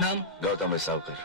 नाम? गौतम विसावकर।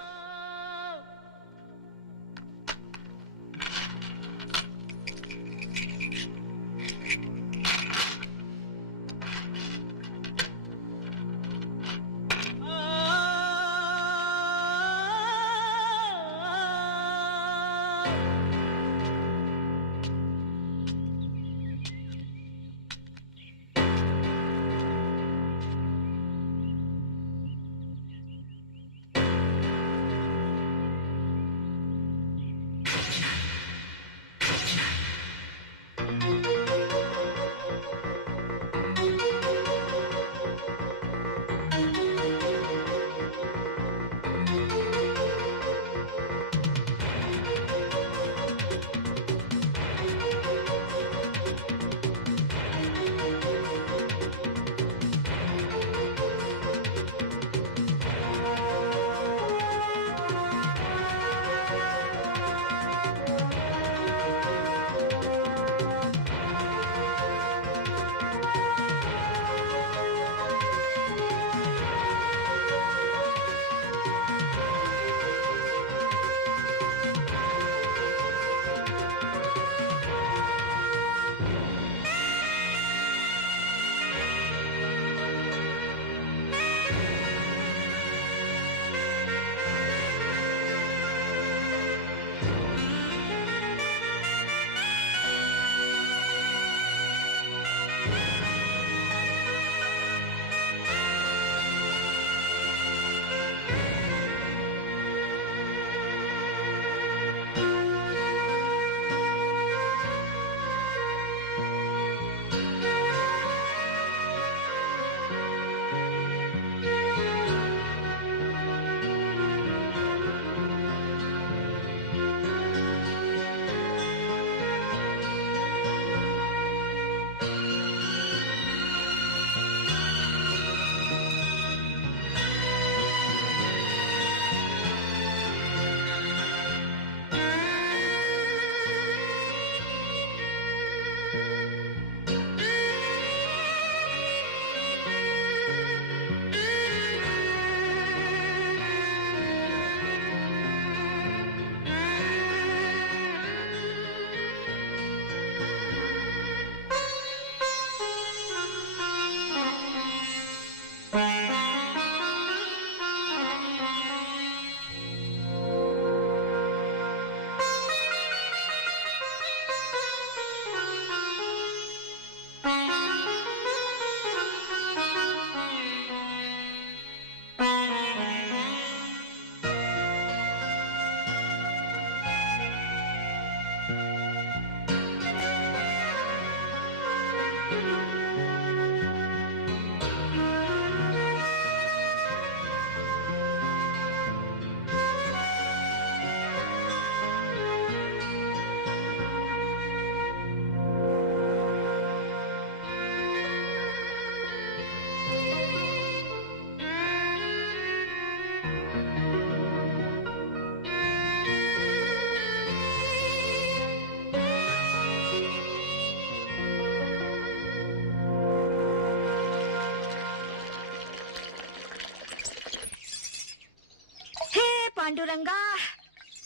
पांडुरंगा,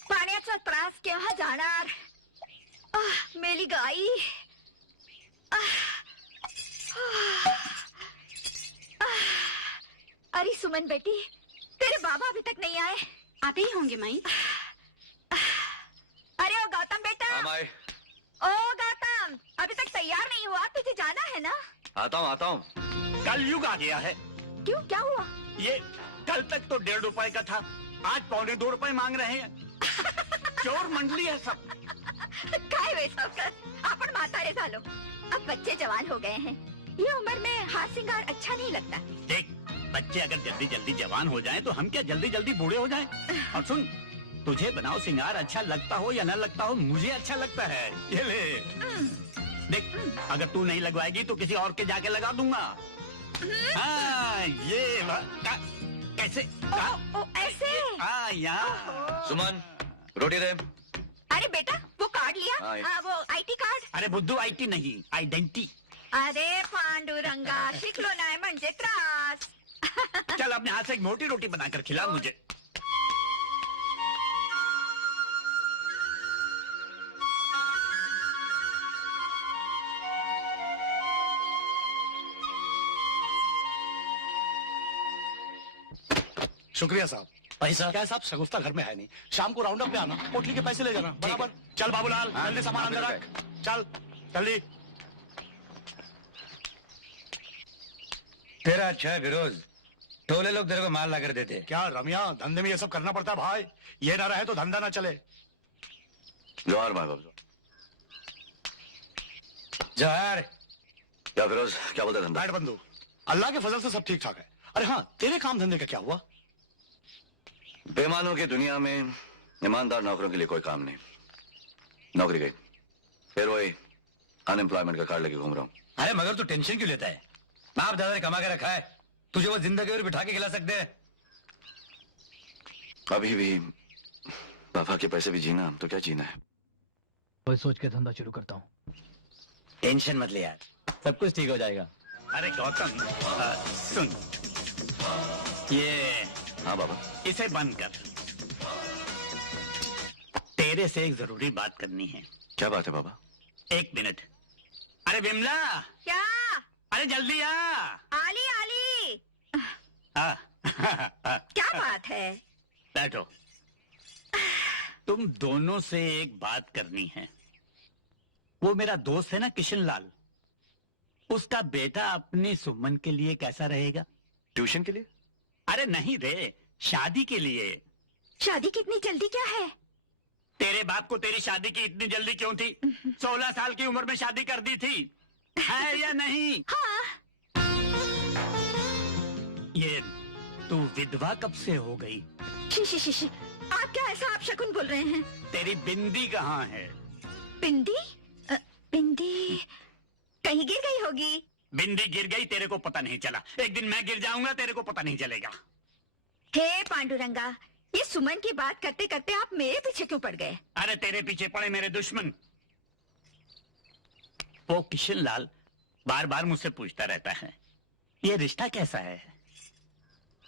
पाण्याचा त्रास केव्हा जाणार? मेली गाई. अरे सुमन बेटी, तेरे बाबा अभी तक नहीं आए? आते ही होंगे माई. अरे ओ गौतम बेटा. ओ गौतम, अभी तक तैयार नहीं हुआ? तुझे जाना है ना? आता हूँ. कलयुग आ गया है. क्यों, क्या हुआ? ये कल तक तो 1.5 रुपए का था, आज 2.25 रुपए मांग रहे हैं. चोर मंडली है सब. काय वे सावकार, आपण म्हातारे झालो, अब बच्चे जवान हो गए हैं. ये उम्र में हाथ सिंगार अच्छा नहीं लगता. देख, बच्चे अगर जल्दी जल्दी जवान हो जाएं तो हम क्या जल्दी जल्दी बूढ़े हो जाएं? और सुन, तुझे बनाओ सिंगार अच्छा लगता हो या न लगता हो, मुझे अच्छा लगता है. ये ले. देख, अगर तू नहीं लगवाएगी तो किसी और के जाके लगा दूंगा. हाँ, ये कैसे? ऐसे? हाँ, यहाँ. सुमन, रोटी दे. अरे बेटा, वो कार्ड लिया? वो आईटी कार्ड? अरे बुद्धू, आईटी नहीं, आइडेंटिटी. अरे पांडुरंगा, शिकलो नाही म्हणजे त्रास. चल अपने हाथ से एक मोटी रोटी बनाकर खिला मुझे। शुक्रिया साहब। पैसा क्या है साहब, शगुफ्ता घर में है नहीं, शाम को राउंड अप पे आना, पोटली के पैसे ले जाना। बराबर। चल बाबूलाल, जल्दी सामान अंदर रख। चल जल्दी। तेरा अच्छा है फिरोज, टोले लोग तेरे को माल ला कर देते। क्या रमिया, धंधे में ये सब करना पड़ता है भाई, ये ना रहे तो धंधा ना चले। जोहार भाई बाबू। जोहार। क्या फिरोज, क्या बोलता धंधा? बैठ बंधु, अल्लाह के फजल से सब ठीक ठाक है। अरे हाँ, तेरे काम धंधे का क्या हुआ? बेईमानों की दुनिया में ईमानदार नौकरों के लिए कोई काम नहीं। नौकरी गई, फिर वही अनएम्प्लॉयमेंट का कार्ड लेके घूम रहा हूँ। अरे मगर तू टेंशन क्यों लेता है? बाप दादा ने कमा के रखा है, तुझे वो जिंदगी और बिठा के खिला सकते हैं। अभी भी पापा के पैसे भी जीना तो क्या जीना है। वही सोच के धंधा शुरू करता हूँ। टेंशन मत ले यार, सब कुछ ठीक हो जाएगा। अरे गौतम सुन, ये हाँ बाबा। इसे बंद कर, तेरे से एक जरूरी बात करनी है। क्या बात है बाबा? एक मिनट। अरे विमला, क्या? अरे जल्दी आ। आली आली। आ, क्या बात है? बैठो। तुम दोनों से एक बात करनी है। वो मेरा दोस्त है ना किशन लाल, उसका बेटा अपनी सुमन के लिए कैसा रहेगा? ट्यूशन के लिए? अरे नहीं रे, शादी के लिए। शादी की इतनी जल्दी क्या है? तेरे बाप को तेरी शादी की इतनी जल्दी क्यों थी? 16 साल की उम्र में शादी कर दी थी, है या नहीं? हाँ। ये तू विधवा कब से हो गई? शी, आप क्या ऐसा आप शकुन बोल रहे हैं? तेरी बिंदी कहाँ है? बिंदी? बिंदी कहीं गिर गई होगी। बिंदी गिर गई, तेरे को पता नहीं चला। एक दिन मैं गिर जाऊंगा, तेरे को पता नहीं चलेगा। हे पांडुरंगा, ये सुमन की बात करते करते आप मेरे पीछे क्यों पड़ गए? अरे तेरे पीछे पड़े मेरे दुश्मन। वो किशन लाल बार बार मुझसे पूछता रहता है, ये रिश्ता कैसा है?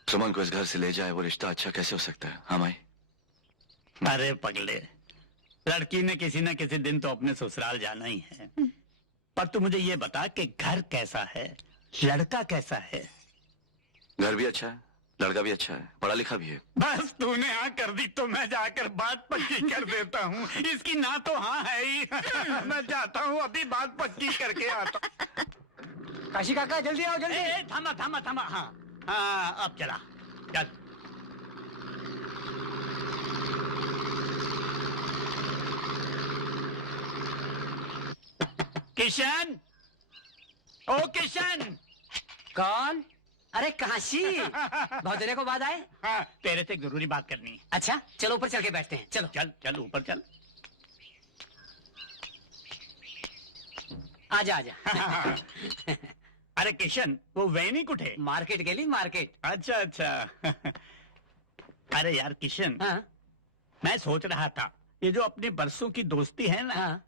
सुमन को इस घर से ले जाए, वो रिश्ता अच्छा कैसे हो सकता है? हाँ माई। अरे पगले, लड़की ने किसी न किसी दिन तो अपने ससुराल जाना ही है। पर तू मुझे ये बता कि घर कैसा है, लड़का कैसा है? घर भी अच्छा है, लड़का भी अच्छा है, पढ़ा लिखा भी है। बस तूने हाँ कर दी तो मैं जाकर बात पक्की कर देता हूँ। इसकी ना तो हाँ है ही। मैं जाता हूँ, अभी बात पक्की करके आता हूँ। काशी काका जल्दी आओ जल्दी। थामा थामा थामा। हाँ हाँ, अब चला चल। किशन, ओ किशन। कौन? अरे काशी, बहुत देर को बाद आए। हाँ, तेरे से एक जरूरी बात करनी है। अच्छा चलो ऊपर चल के बैठते हैं। चलो चल चल ऊपर चल। आजा आजा। अरे किशन, वो वैनी कुठे? मार्केट गेली मार्केट। अच्छा अच्छा। अरे यार किशन, हाँ मैं सोच रहा था ये जो अपनी बरसों की दोस्ती है ना, हाँ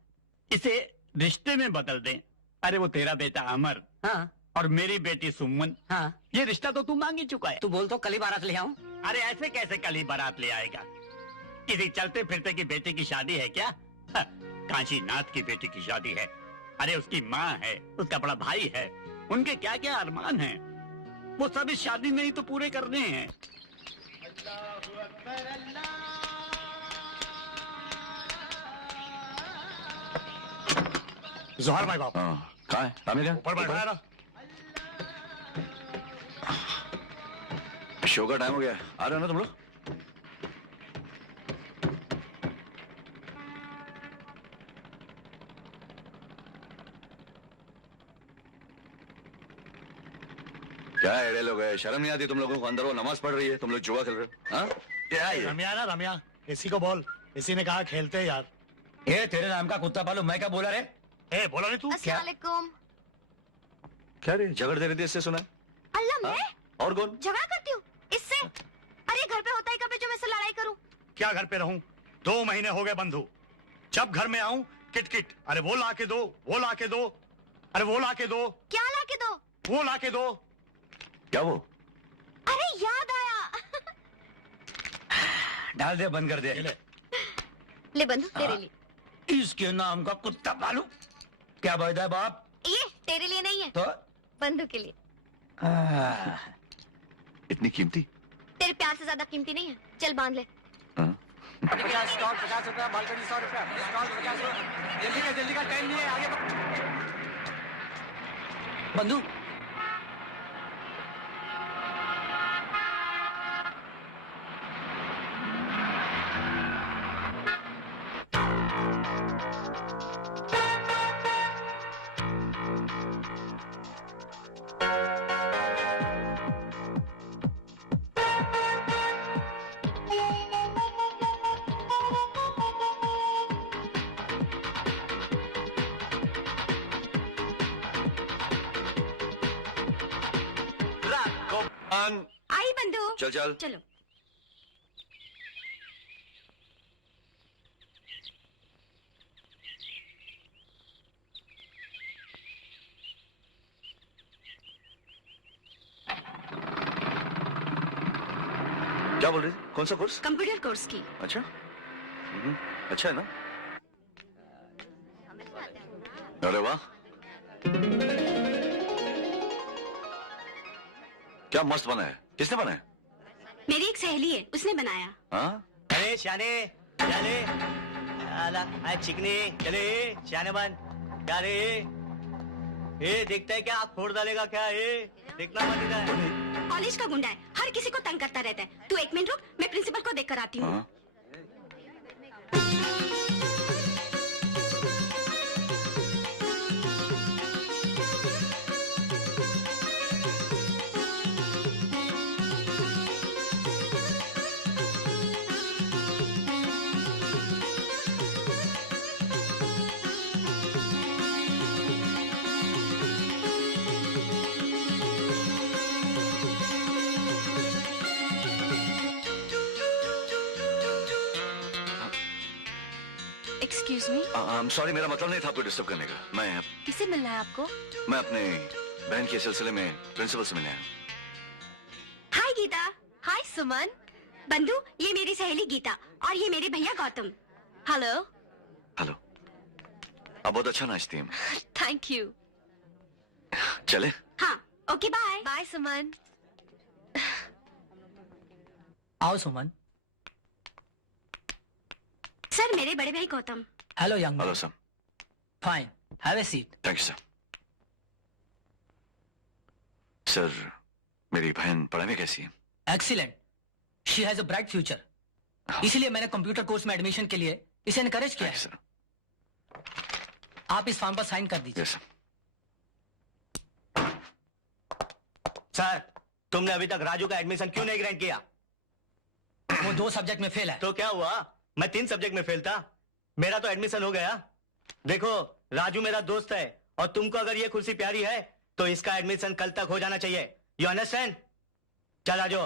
इसे रिश्ते में बदल दें। अरे वो तेरा बेटा अमर हाँ और मेरी बेटी सुमन, हाँ। ये रिश्ता तो तू मांग ही चुका है। तू बोल तो कल ही बारात ले आऊं। अरे ऐसे कैसे कल ही बारात ले आएगा? किसी चलते फिरते की बेटी की शादी है क्या? काशी नाथ की बेटी की शादी है। अरे उसकी माँ है, उसका बड़ा भाई है, उनके क्या क्या अरमान हैं, वो सब इस शादी में ही तो पूरे करने हैं। जोहार भाई बाप। हाँ, कहाँ है आमिर? क्या ऊपर बैठा है ना। शो का टाइम हो गया, आ रहे हो ना तुम लोग? क्या एड़े लोग है, शर्म नहीं आती तुम लोगों को? अंदर वो नमाज पढ़ रही है, तुम लोग जुआ खेल रहे हो। हाँ क्या है ये? रमिया ना रमिया, इसी को बोल। इसी ने कहा खेलते हैं यार। ये तेरे नाम का कुत्ता पालो, मैं क्या बोला रे? ए बोला नहीं तू? क्या क्या रे झगड़ दे रही थी इससे? सुना? अल्लाह, मैं और कौन? झगड़ा करती हूँ इससे? अरे घर पे होता ही कब है जो मैं इससे लड़ाई करूँ? क्या घर पे रहूं? 2 महीने हो गए बंधु, जब घर में आऊं किटकिट। अरे वो ला के दो, वो ला के दो, अरे वो ला के दो, क्या ला के दो? वो ला के दो। क्या वो? डाल दे, बंद कर दे। ले बंदूक तेरे लिए। इसके नाम का कुत्ता पालू। क्या बोलता है बाप? ये तेरे लिए नहीं है, तो बंदूक के लिए। इतनी कीमती? तेरे प्यार से ज्यादा कीमती नहीं है। चल बांध ले। हाँ? स्टॉल 50 रुपया, बालकनी 100 रुपया, स्टॉल 50 रुपया। जल्दी का टाइम नहीं है, आगे बंधु। आई बंधु। चल चल। चलो। क्या बोल रही थी? कौन सा कोर्स? कंप्यूटर कोर्स की। अच्छा। अच्छा है ना? अरे वाह, क्या मस्त बना है। किसने बनाया? मेरी एक सहेली है, उसने बनाया। हाँ? अरे शाने, शाने, आला, चिकनी, चले, शाने बन, क्या रे? ये देखता है क्या? आप फोड़ डालेगा क्या? ये देखना मत इधर। कॉलेज का गुंडा है, हर किसी को तंग करता रहता है। तू एक मिनट रुक, मैं प्रिंसिपल को देख कर आती हूँ। हाँ? Excuse me. सॉरी, मेरा मतलब नहीं था आपको डिस्टर्ब करने का। किसे मिलना है आपको? मैं अपने बहन के सिलसिले में प्रिंसिपल से मिले हैं। हाय गीता। हाय सुमन। बंधु, ये मेरी सहेली गीता और ये मेरे भैया गौतम। हेलो। हेलो। आप बहुत अच्छा नाचती हैं। Thank you. चले? हाँ, ओके बाय। बाय सुमन। आओ सुमन। सर, मेरे बड़े भाई Gautam. Hello young hello sir. Fine, have a seat. Thank you sir. Sir, मेरी बहन पढ़ाई में कैसी है? Excellent, she has a bright future. इसलिए मैंने कंप्यूटर कोर्स में एडमिशन के लिए इसे एनकरेज किया है। सर। आप इस फॉर्म पर साइन कर दीजिए। Yes sir. सर, तुमने अभी तक राजू का एडमिशन क्यों नहीं ग्रांट किया? वो 2 सब्जेक्ट में फेल है। तो क्या हुआ? मैं 3 सब्जेक्ट में फेल था, मेरा तो एडमिशन हो गया। देखो, राजू मेरा दोस्त है और तुमको अगर ये कुर्सी प्यारी है तो इसका एडमिशन कल तक हो जाना चाहिए। You understand? चल आजो,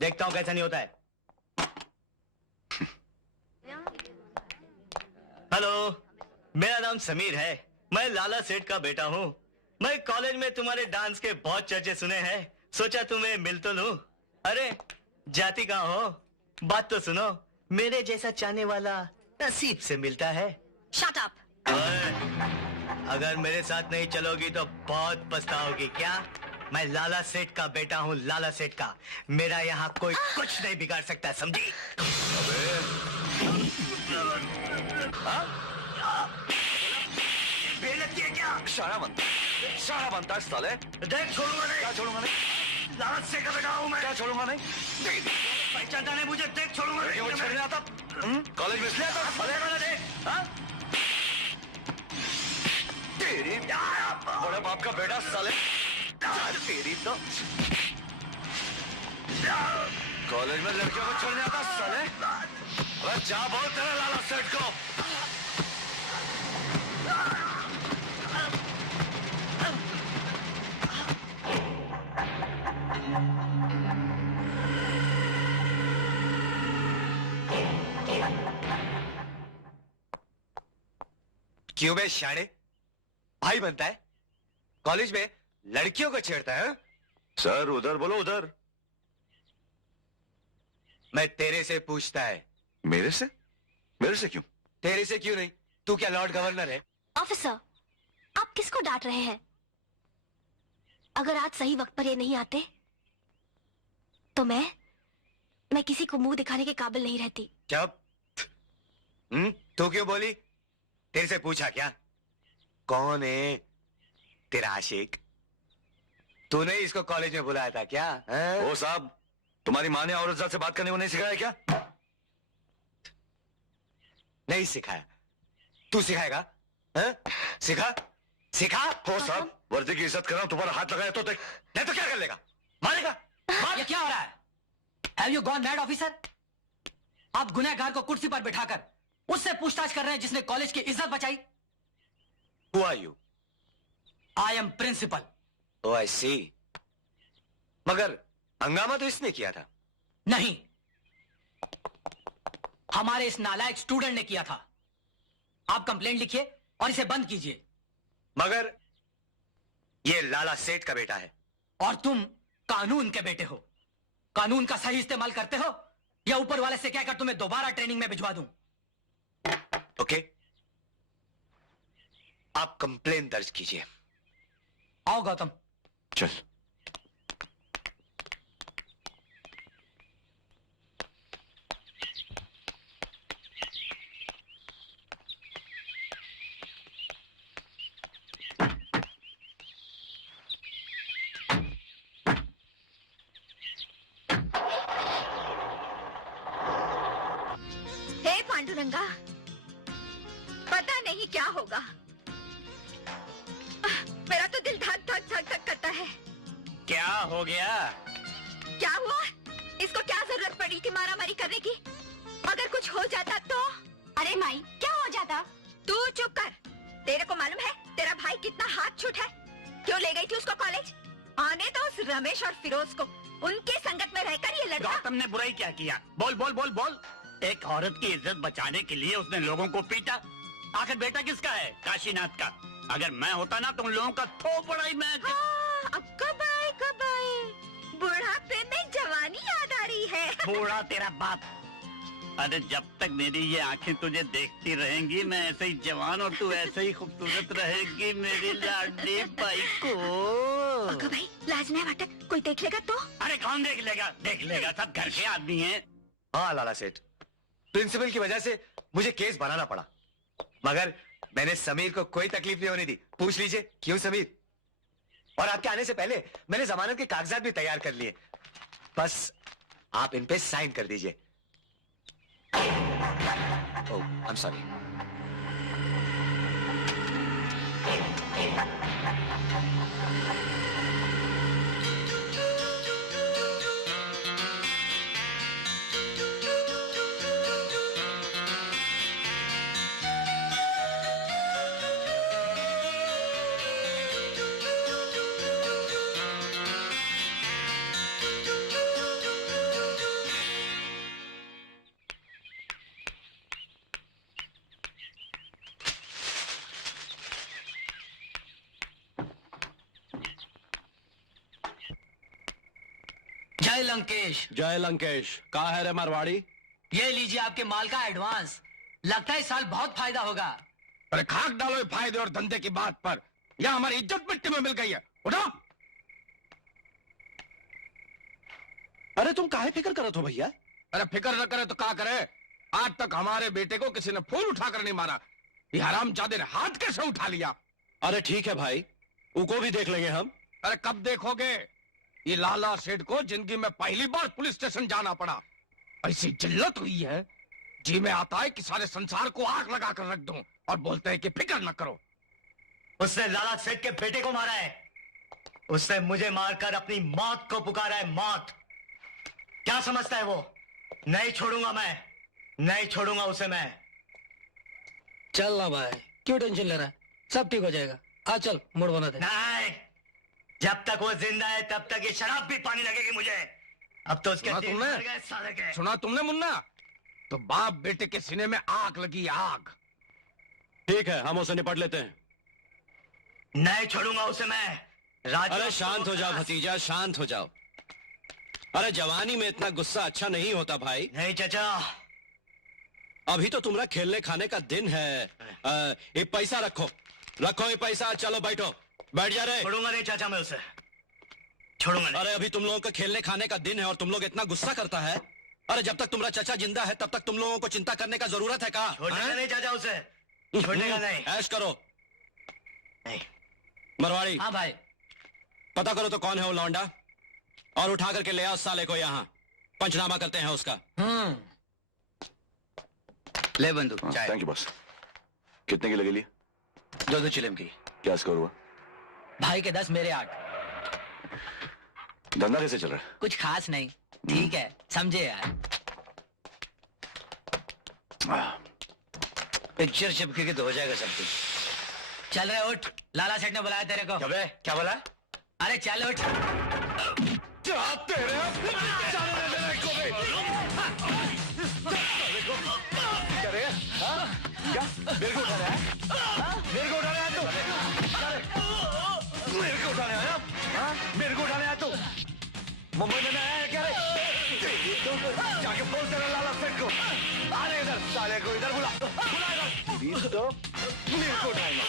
देखता हूं कैसा नहीं होता है। हेलो, मेरा नाम समीर है, मैं लाला सेठ का बेटा हूं। मैं कॉलेज में तुम्हारे डांस के बहुत चर्चे सुने हैं, सोचा तुम्हें मिल तो लूं। अरे जाति कहाँ हो? बात तो सुनो, मेरे जैसा चाहने वाला नसीब से मिलता है। Shut up. अगर मेरे साथ नहीं चलोगी तो बहुत पछताओगी। क्या? मैं लाला सेठ का बेटा हूँ, लाला सेठ का। मेरा यहाँ कोई कुछ नहीं बिगाड़ सकता, समझी? बेइज्जती है क्या? शाना बनता है साले। देख, छोड़ूंगा नहीं। क्या छोड़ूंगा नहीं? लाला सेठ का बेटा हूँ मैं। क्या छोड़ूंगा नहीं? पहचानता नहीं मुझे? देख, छोड़ूंगा नहीं। क्यों छोड़ने आता? कॉलेज में इसलिए आता? तेरी बड़े बाप का बेटा साले। तेरी तो कॉलेज में लड़कियों को छोड़ने आता साले। अरे जा बोल तेरे लाला सेठ को। क्यों बे शाणे? भाई बनता है, कॉलेज में लड़कियों को छेड़ता है? सर उधर बोलो, उधर। मैं तेरे से पूछता है। मेरे से? मेरे से क्यों? तेरे से क्यों नहीं? तू क्या लॉर्ड गवर्नर है? ऑफिसर, आप किसको डांट रहे हैं? अगर आज सही वक्त पर ये नहीं आते तो मैं किसी को मुंह दिखाने के काबिल नहीं रहती। चुप। तू क्यों बोली? तेरे से पूछा क्या? कौन है तेरा आशिक? तूने इसको कॉलेज में बुलाया था क्या? ओ साहब, तुम्हारी माँ ने औरतजात से बात करने को नहीं सिखाया क्या? नहीं सिखाया। तू सिखाएगा? सिखा सिखा। ओ साहब, वर्दी की इज्जत कर रहा हूं, तुम्हारा हाथ लगाया तो देख। नहीं तो क्या कर लेगा? मारेगा? ये क्या हो रहा है? Have you gone mad, officer? आप गुनहगार को कुर्सी पर बिठाकर उससे पूछताछ कर रहे हैं जिसने कॉलेज की इज्जत बचाई। Who are you? I am principal. Oh, I see. मगर हंगामा तो इसने किया था। नहीं, हमारे इस नालायक स्टूडेंट ने किया था। आप कंप्लेंट लिखिए और इसे बंद कीजिए। मगर ये लाला सेठ का बेटा है। और तुम कानून के बेटे हो। कानून का सही इस्तेमाल करते हो या ऊपर वाले से कहकर तुम्हें दोबारा ट्रेनिंग में भिजवा दूं? ओके, आप कंप्लेन दर्ज कीजिए। आओ गौतम। चल। हे पांडुरंगा, पता नहीं क्या होगा। मेरा तो दिल धक धक धक धक करता है। क्या हो गया? क्या हुआ? इसको क्या जरूरत पड़ी थी मारामारी करने की? अगर कुछ हो जाता तो? अरे माई, क्या हो जाता? तू चुप कर। तेरे को मालूम है तेरा भाई कितना हाथ छूट है? क्यों ले गई थी उसको कॉलेज? आने तो उस रमेश और फिरोज को। उनके संगत में रहकर ये लड़का। गौतम ने बुराई क्या किया? बोल बोल बोल बोल। एक औरत की इज्जत बचाने के लिए उसने लोगों को पीटा। आखिर बेटा किसका है? काशीनाथ का। अगर मैं होता ना तो उन लोगों का थोपड़ा ही मैं। हाँ, अब कब आए कब आए? बुढ़ापे में जवानी याद आ रही है। बूढ़ा तेरा बाप। अरे जब तक मेरी ये आंखें तुझे देखती रहेंगी मैं ऐसे ही जवान और तू ऐसे ही खूबसूरत रहेगी मेरी लाडली बाई को। ओके भाई, लाज नहीं वाटत, कोई देख लेगा तो? अरे कौन देख लेगा? देख लेगा, सब घर के आदमी हैं। हाँ लाला सेठ, प्रिंसिपल की वजह से मुझे केस बनाना पड़ा, मगर मैंने समीर को कोई तकलीफ नहीं होने दी। पूछ लीजिए क्यों समीर। और आपके आने से पहले मैंने जमानत के कागजात भी तैयार कर लिए। बस आप इन पे साइन कर दीजिए। ओह, आई एम सॉरी। जय लंकेश। जय लंकेश। कहा है रे मारवाड़ी? ये लीजिए आपके माल का एडवांस। लगता है इस साल बहुत फायदा होगा। अरे खाक डालो ये फायदे और धंधे की बात पर। यह हमारी इज्जत मिट्टी में मिल गई है। उठो। अरे तुम काहे फिक्र करत हो भैया? अरे फिक्र न करे तो क्या करे? आज तक हमारे बेटे को किसी ने फूल उठाकर नहीं मारा। ये हरामजादे ने हाथ कैसे उठा लिया? अरे ठीक है भाई, उनको भी देख लेंगे हम। अरे कब देखोगे? ये लाला सेठ को जिंदगी में पहली बार पुलिस स्टेशन जाना पड़ा। ऐसी जिल्लत हुई है, जी में आता है कि सारे संसार को आग लगा कर रख दूं और बोलते हैं कि फिक्र न करो। उसने लाला सेठ के बेटे को मारा है। उसने मुझे मारकर अपनी मौत को पुकारा है। मौत क्या समझता है वो? नहीं छोड़ूंगा मैं, नहीं छोड़ूंगा उसे मैं। चल ना भाई, क्यों टेंशन ले रहा है? सब ठीक हो जाएगा। आ चल, मूड बना दे। नहीं, जब तक वो जिंदा है तब तक ये शराब भी पानी लगेगी मुझे। अब तो उसके सुना दिन तुमने? भर गए साले के। सुना तुमने मुन्ना? तो बाप बेटे के सीने में आग लगी, आग। ठीक है, हम उसे निपट लेते हैं। नहीं छोड़ूंगा उसे मैं। राजू अरे शांत हो जाओ भतीजा, शांत हो जाओ। अरे जवानी में इतना गुस्सा अच्छा नहीं होता भाई। नहीं चाचा, अभी तो तुम्हारा खेलने खाने का दिन है। ये पैसा रखो, रखो ये पैसा। चलो बैठो, बैठ जा रहे। छोड़ूंगा नहीं चाचा मैं उसे, छोड़ूंगा नहीं। अरे अभी तुम लोगों का खेलने खाने का दिन है और तुम लोग इतना गुस्सा करता है। अरे जब तक तुम्हारा चाचा जिंदा है तब तक तुम लोगों को चिंता करने का जरूरत है का? छोड़ेगा नहीं चाचा उसे, छोड़ेगा नहीं। ऐश करो। नहीं। मरवाड़ी, हाँ भाई। पता करो तो कौन है वो लौंडा और उठा करके ले आओ साले को यहाँ। पंचनामा करते हैं उसका। ले बंदूक चाय। Thank you boss. कितने की लगे लिए? 2 चिलम की। क्या स्कोर हुआ? भाई के 10 मेरे 8। धंधा कैसे चल रहा है? कुछ खास नहीं, ठीक है, समझे यार। पिक्चर चिपके के तो हो जाएगा सब कुछ। चल रहे उठ, लाला सेठ ने बुलाया तेरे को। क्या बोला? अरे चल उठ। क्या मेरे को उठा रहा है? मेरे को उठाने आया तू? मेरे को उठाने आया? मेरे को उठाने आया तू? मुंबई में आया है क्या रे? जाके बोल तेरा लाला सेठ को आने इधर, साले को इधर बुला, बुला इधर। तो मेरे को उठाएगा,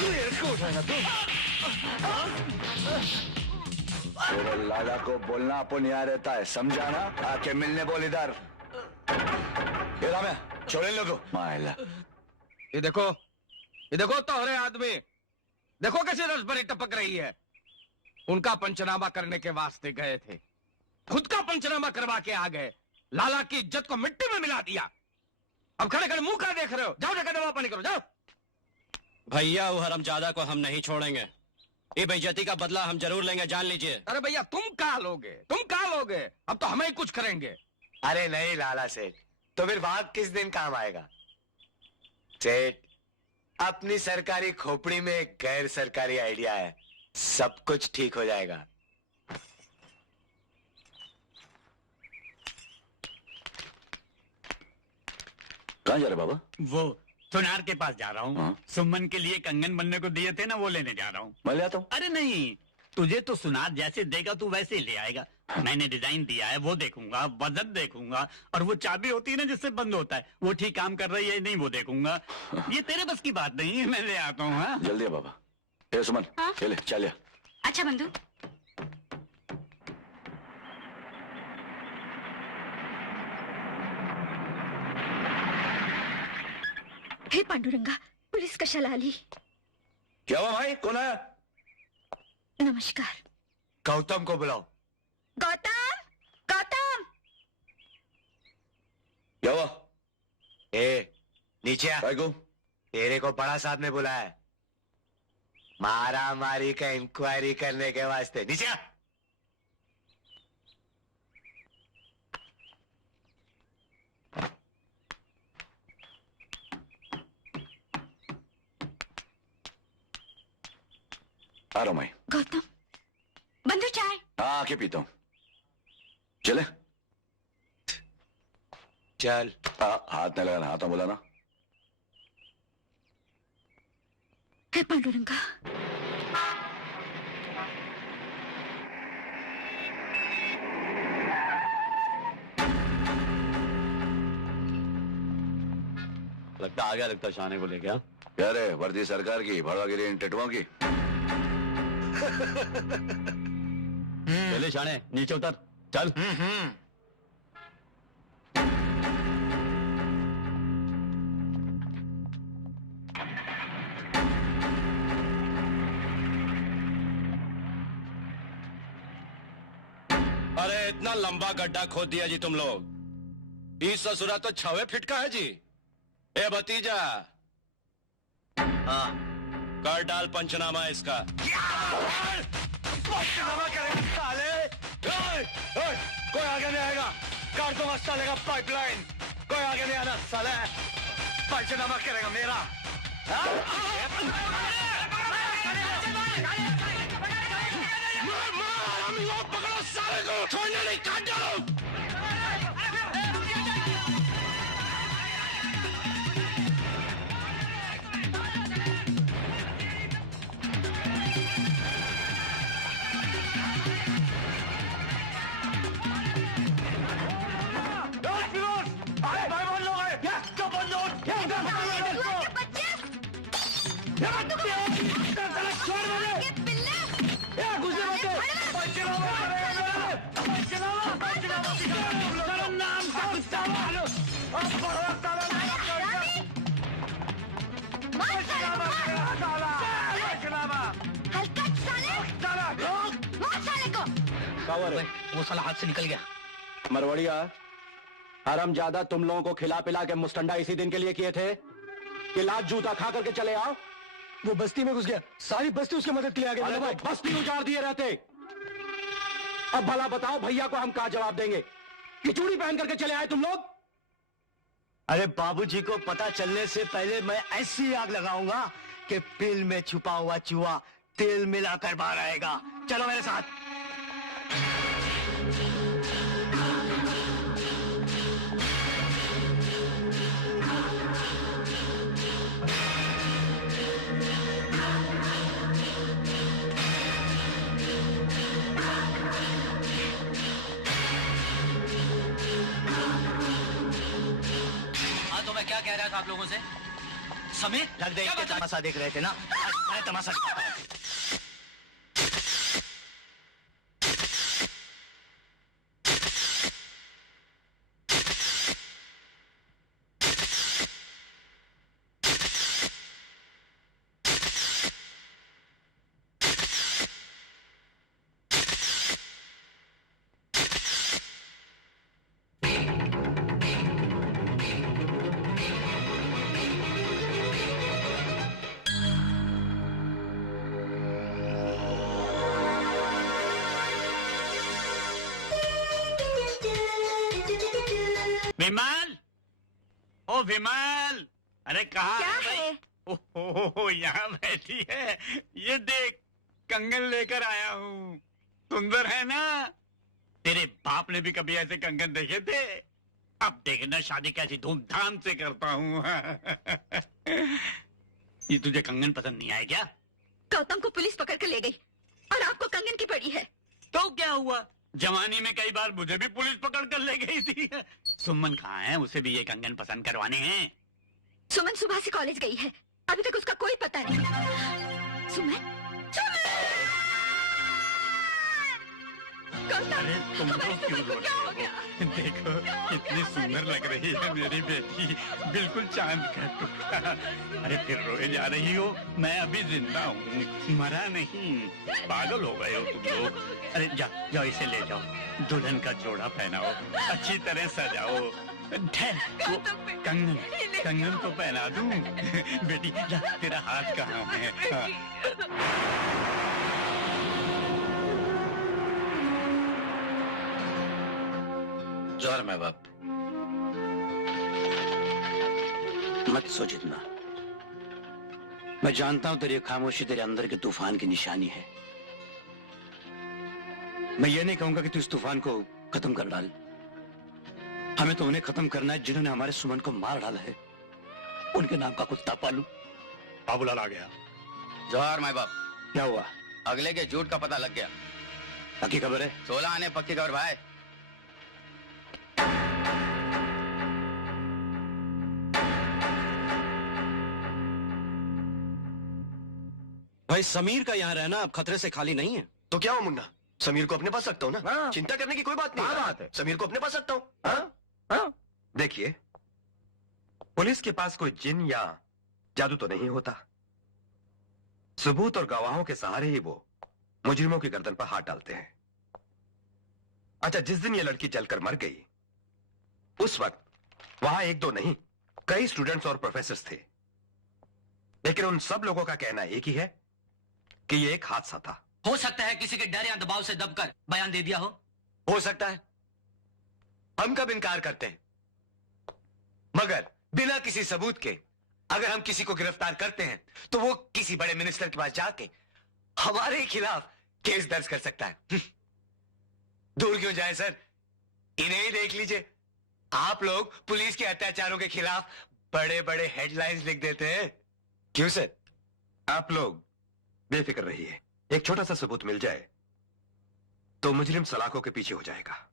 मेरे को उठाएगा तू? तेरे लाला को बोलना अपन यहाँ रहता है, समझा ना? आके मिलने बोल इधर। ये राम है, छोड़े लोगों मायला। ये देखो तोहरे आदमी, देखो कैसे रसभरी टपक रही है। उनका पंचनामा करने के वास्ते गए थे, खुद का पंचनामा करवा के आ गए। लाला की इज्जत को मिट्टी में मिला दिया। अब खड़े खड़े मुंह का देख रहे हो? जाओ जाकर दवा पानी करो, जाओ। भैया वो हरामजादा को हम नहीं छोड़ेंगे। ये बेइज्जती का बदला हम जरूर लेंगे, जान लीजिए। अरे भैया तुम कहा लोगे, तुम कहा लोगे? अब तो हमें ही कुछ करेंगे। अरे नहीं लाला सेठ, तो फिर भाग किस दिन काम आएगा? सेठ, अपनी सरकारी खोपड़ी में एक गैर सरकारी आइडिया है, सब कुछ ठीक हो जाएगा। कहाँ जा रहे बाबा? वो सुनार के पास जा रहा हूँ। हाँ? सुमन के लिए कंगन बनने को दिए थे ना, वो लेने जा रहा हूँ। मैं ले आता हूँ। अरे नहीं, तुझे तो सुनार जैसे देगा तू वैसे ही ले आएगा। मैंने डिजाइन दिया है, वो देखूंगा, वजन देखूंगा, और वो चाबी होती है ना जिससे बंद होता है, वो ठीक काम कर रही है नहीं वो देखूंगा। ये तेरे बस की बात नहीं है, मैं ले आता हूँ। हाँ? जल्दी है बाबा। ए सुमन, हाँ? ले चल। अच्छा बंधु, हे पांडुरंगा, पुलिस कशाला आली? क्या हुआ भाई, कौन आया? नमस्कार। गौतम को बुलाओ। गौतम, गौतम। क्या हुआ? ए नीचे आ। भाई को? तेरे को बड़ा साहब ने बुलाया है, मारा मारी का इंक्वायरी करने के वास्ते। नीचे आ। आ रहा हूं मैं। गौतम, बंधु चाय। हाँ आके पीता हूँ। चले? चल। हाथ नहीं लगाना, हाथ में बोला ना। हे पांडुरंगा, लगता आ गया, लगता शाने को लेके। क्या रे, वर्दी सरकार की, भड़वागिरी इन टेटुओं की? चले शाने, नीचे उतर, चल। अरे इतना लंबा गड्ढा खोद दिया जी तुम लोग। इस ससुरा तो 6 फीट का है जी। ए भतीजा, हाँ। कर डाल पंचनामा इसका। पंचनामा करेगा साले। कोई आगे नहीं आएगा, काट दूंगा साले का पाइपलाइन। कोई आगे नहीं आना साले, पंचनामा करेगा मेरा। पकड़ो साले को, छोड़ने नहीं, काट डालो। वो साला हाथ से निकल गया। मरवड़िया, हरामजादा तुम लोगों को खिला पिला के मुस्टंडा इसी दिन के लिए किए थे कि लात जूता खा करके चले आओ। वो बस्ती में घुस गया, सारी बस्ती उसकी मदद के लिए आ गई। अरे भाई बस्ती उजाड़ दिए रहते। अब भला बताओ भैया को हम क्या जवाब देंगे कि चूड़ी पहन करके चले आए तुम लोग? अरे बाबूजी को पता चलने से पहले मैं ऐसी आग लगाऊंगा कि पिल में छुपा हुआ चूहा तेल मिलाकर बाहर आएगा। चलो मेरे साथ। क्या कह रहा था आप लोगों से? समीर लग देख के तमाशा देख रहे थे ना? मैं तमाशा दिखाता हूं। विमल, ओ विमल, अरे कहाँ क्या है भाई? ओहो यहाँ बैठी है। ये देख कंगन लेकर आया हूँ। सुंदर है ना? तेरे बाप ने भी कभी ऐसे कंगन देखे थे? अब देखना शादी कैसी धूमधाम से करता हूँ। ये तुझे कंगन पसंद नहीं आया क्या? गौतम को पुलिस पकड़ कर ले गई और आपको कंगन की पड़ी है। तो क्या हुआ? जवानी में कई बार मुझे भी पुलिस पकड़ कर ले गई थी। सुमन कहाँ है? उसे भी ये कंगन पसंद करवाने हैं। सुमन सुबह से कॉलेज गई है, अभी तक उसका कोई पता नहीं। सुमन, अरे तुम लोग क्यों रो रहे हो? देखो कितनी सुंदर लग रही है मेरी बेटी, बिल्कुल चांद का टुकड़ा। अरे फिर रोए जा रही हो? मैं अभी जिंदा हूँ, मरा नहीं। पागल हो गए हो तुम लोग। अरे जाओ इसे ले जाओ, दुल्हन का जोड़ा पहनाओ, अच्छी तरह सजाओ। कंगन तो पहना दूं। बेटी जा, तेरा हाथ कहाँ है? जोहर मैं बाप। मत सोच इतना। मैं जानता हूं तेरी खामोशी तेरे अंदर के तूफान की निशानी है। मैं ये नहीं कहूंगा कि तू इस तूफान को खत्म कर डाल। हमें तो उन्हें खत्म करना है जिन्होंने हमारे सुमन को मार डाला है। उनके नाम का कुत्ता पालू। बाबूलाल आ गया। जोहर मैं बाप। क्या हुआ? अगले के झूठ का पता लग गया। पक्की खबर है? 16 आने पक्की खबर भाई। भाई समीर का यहाँ रहना अब खतरे से खाली नहीं है। तो क्या हो मुन्ना, समीर को अपने पास रखता हूँ ना। चिंता करने की कोई बात नहीं। बात है? समीर को अपने पास रखता हूँ। देखिए, पुलिस के पास कोई जिन या जादू तो नहीं होता। सबूत और गवाहों के सहारे ही वो मुजरिमों की गर्दन पर हाथ डालते हैं। अच्छा, जिस दिन ये लड़की जलकर मर गई, उस वक्त वहां एक दो नहीं कई स्टूडेंट्स और प्रोफेसर्स थे, लेकिन उन सब लोगों का कहना एक ही है कि ये एक हादसा था। हो सकता है किसी के डर या दबाव से दबकर बयान दे दिया हो सकता है, हम कब इनकार करते हैं। मगर बिना किसी सबूत के अगर हम किसी को गिरफ्तार करते हैं तो वो किसी बड़े मिनिस्टर के पास जाके हमारे खिलाफ केस दर्ज कर सकता है। दूर क्यों जाए सर, इन्हें ही देख लीजिए। आप लोग पुलिस के अत्याचारों के खिलाफ बड़े बड़े हेडलाइंस लिख देते हैं। क्यों सर? आप लोग बेफिक्र रहिए, एक छोटा सा सबूत मिल जाए तो मुजरिम सलाखों के पीछे हो जाएगा।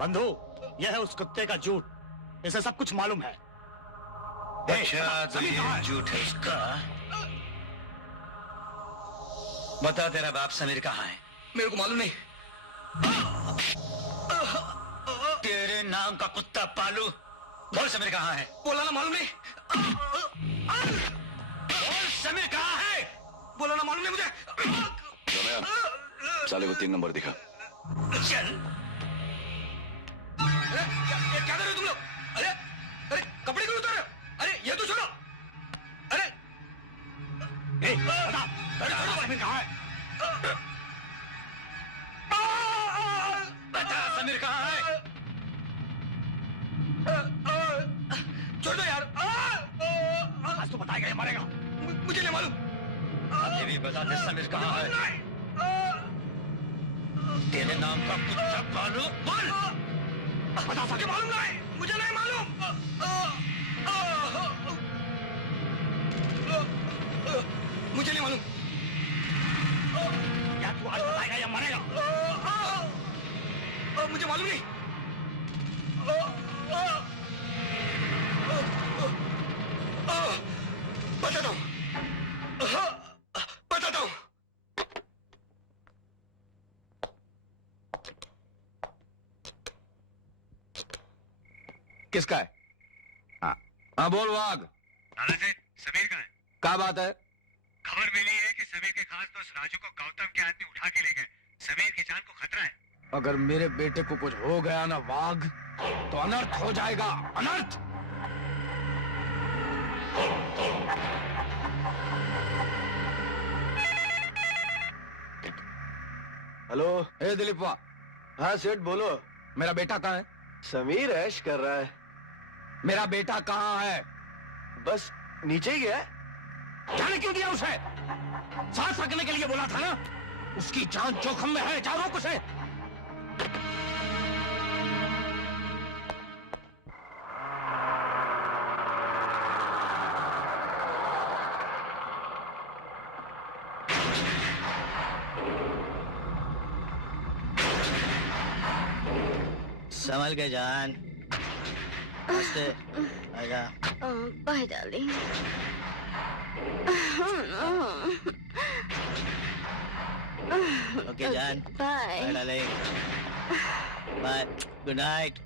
बंधु, यह है उस कुत्ते का झूठ। इसे सब कुछ मालूम है। अच्छा, तो ये झूठ है उसका। बता, तेरा बाप समीर कहाँ है? मेरे को मालूम नहीं। तेरे नाम का कुत्ता पालू, बोल समीर कहाँ है? बोला ना मालूम नहीं। बोल समीर कहाँ है? बोला ना मालूम नहीं मुझे। साले को 3 नंबर दिखा। चल। अरे क्या कर रहे हो तुम लोग? अरे अरे कपड़े क्यों उतार रहे हो? अरे ये तो छोड़ो। अरे बता, समीर कहाँ है? बता समीर कहाँ है? छोड़ दो यार। आज तो बताएगा, ये मरेगा। मुझे नहीं मालूम। अभी भी बता दे समीर कहाँ है? तेरे नाम का कुत्ता पालू, बोल। बता सके मालूम नहीं, मुझे नहीं मालूम। मुझे नहीं मालूम। क्या तू आज बताएगा या मरेगा? मुझे मालूम नहीं। बताता हूँ, बताता हूँ। किसका है? हाँ हाँ, बोल वाघ। दादाजी, समीर का है। क्या बात है? खबर मिली है कि समीर के खास दोस्त राजू को गौतम के आदमी उठा के ले गए। समीर की जान को खतरा है। अगर मेरे बेटे को कुछ हो गया ना वाघ, तो अनर्थ हो जाएगा, अनर्थ। हेलो। ए दिलीप वाह। हाँ सेठ बोलो। मेरा बेटा कहाँ है? समीर ऐश कर रहा है। मेरा बेटा कहाँ है? बस नीचे ही गया है। जाने क्यों दिया उसे? सांस रखने के लिए बोला था ना। उसकी जान जोखिम में है, जाओ रोक उसे। संभल के जान। नमस्ते। आजा। Bye darling. ओके जान। Bye. Bye darling. Bye. Good night.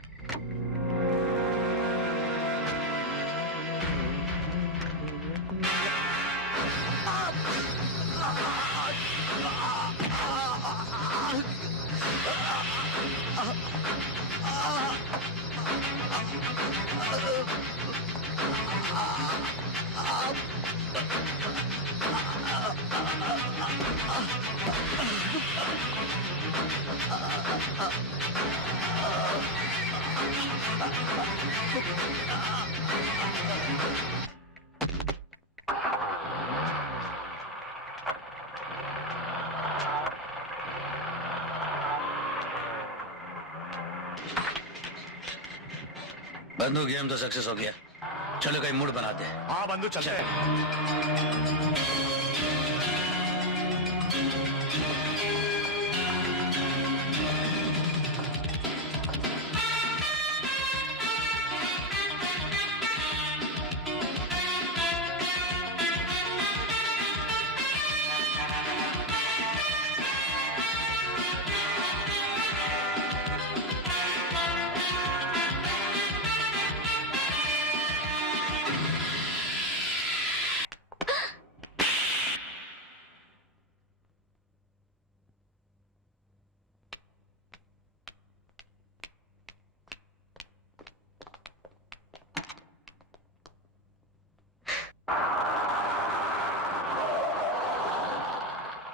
बंदूक गेम तो सक्सेस हो गया। चलो कहीं मूड बनाते हैं। हाँ बंधु, चलते हैं।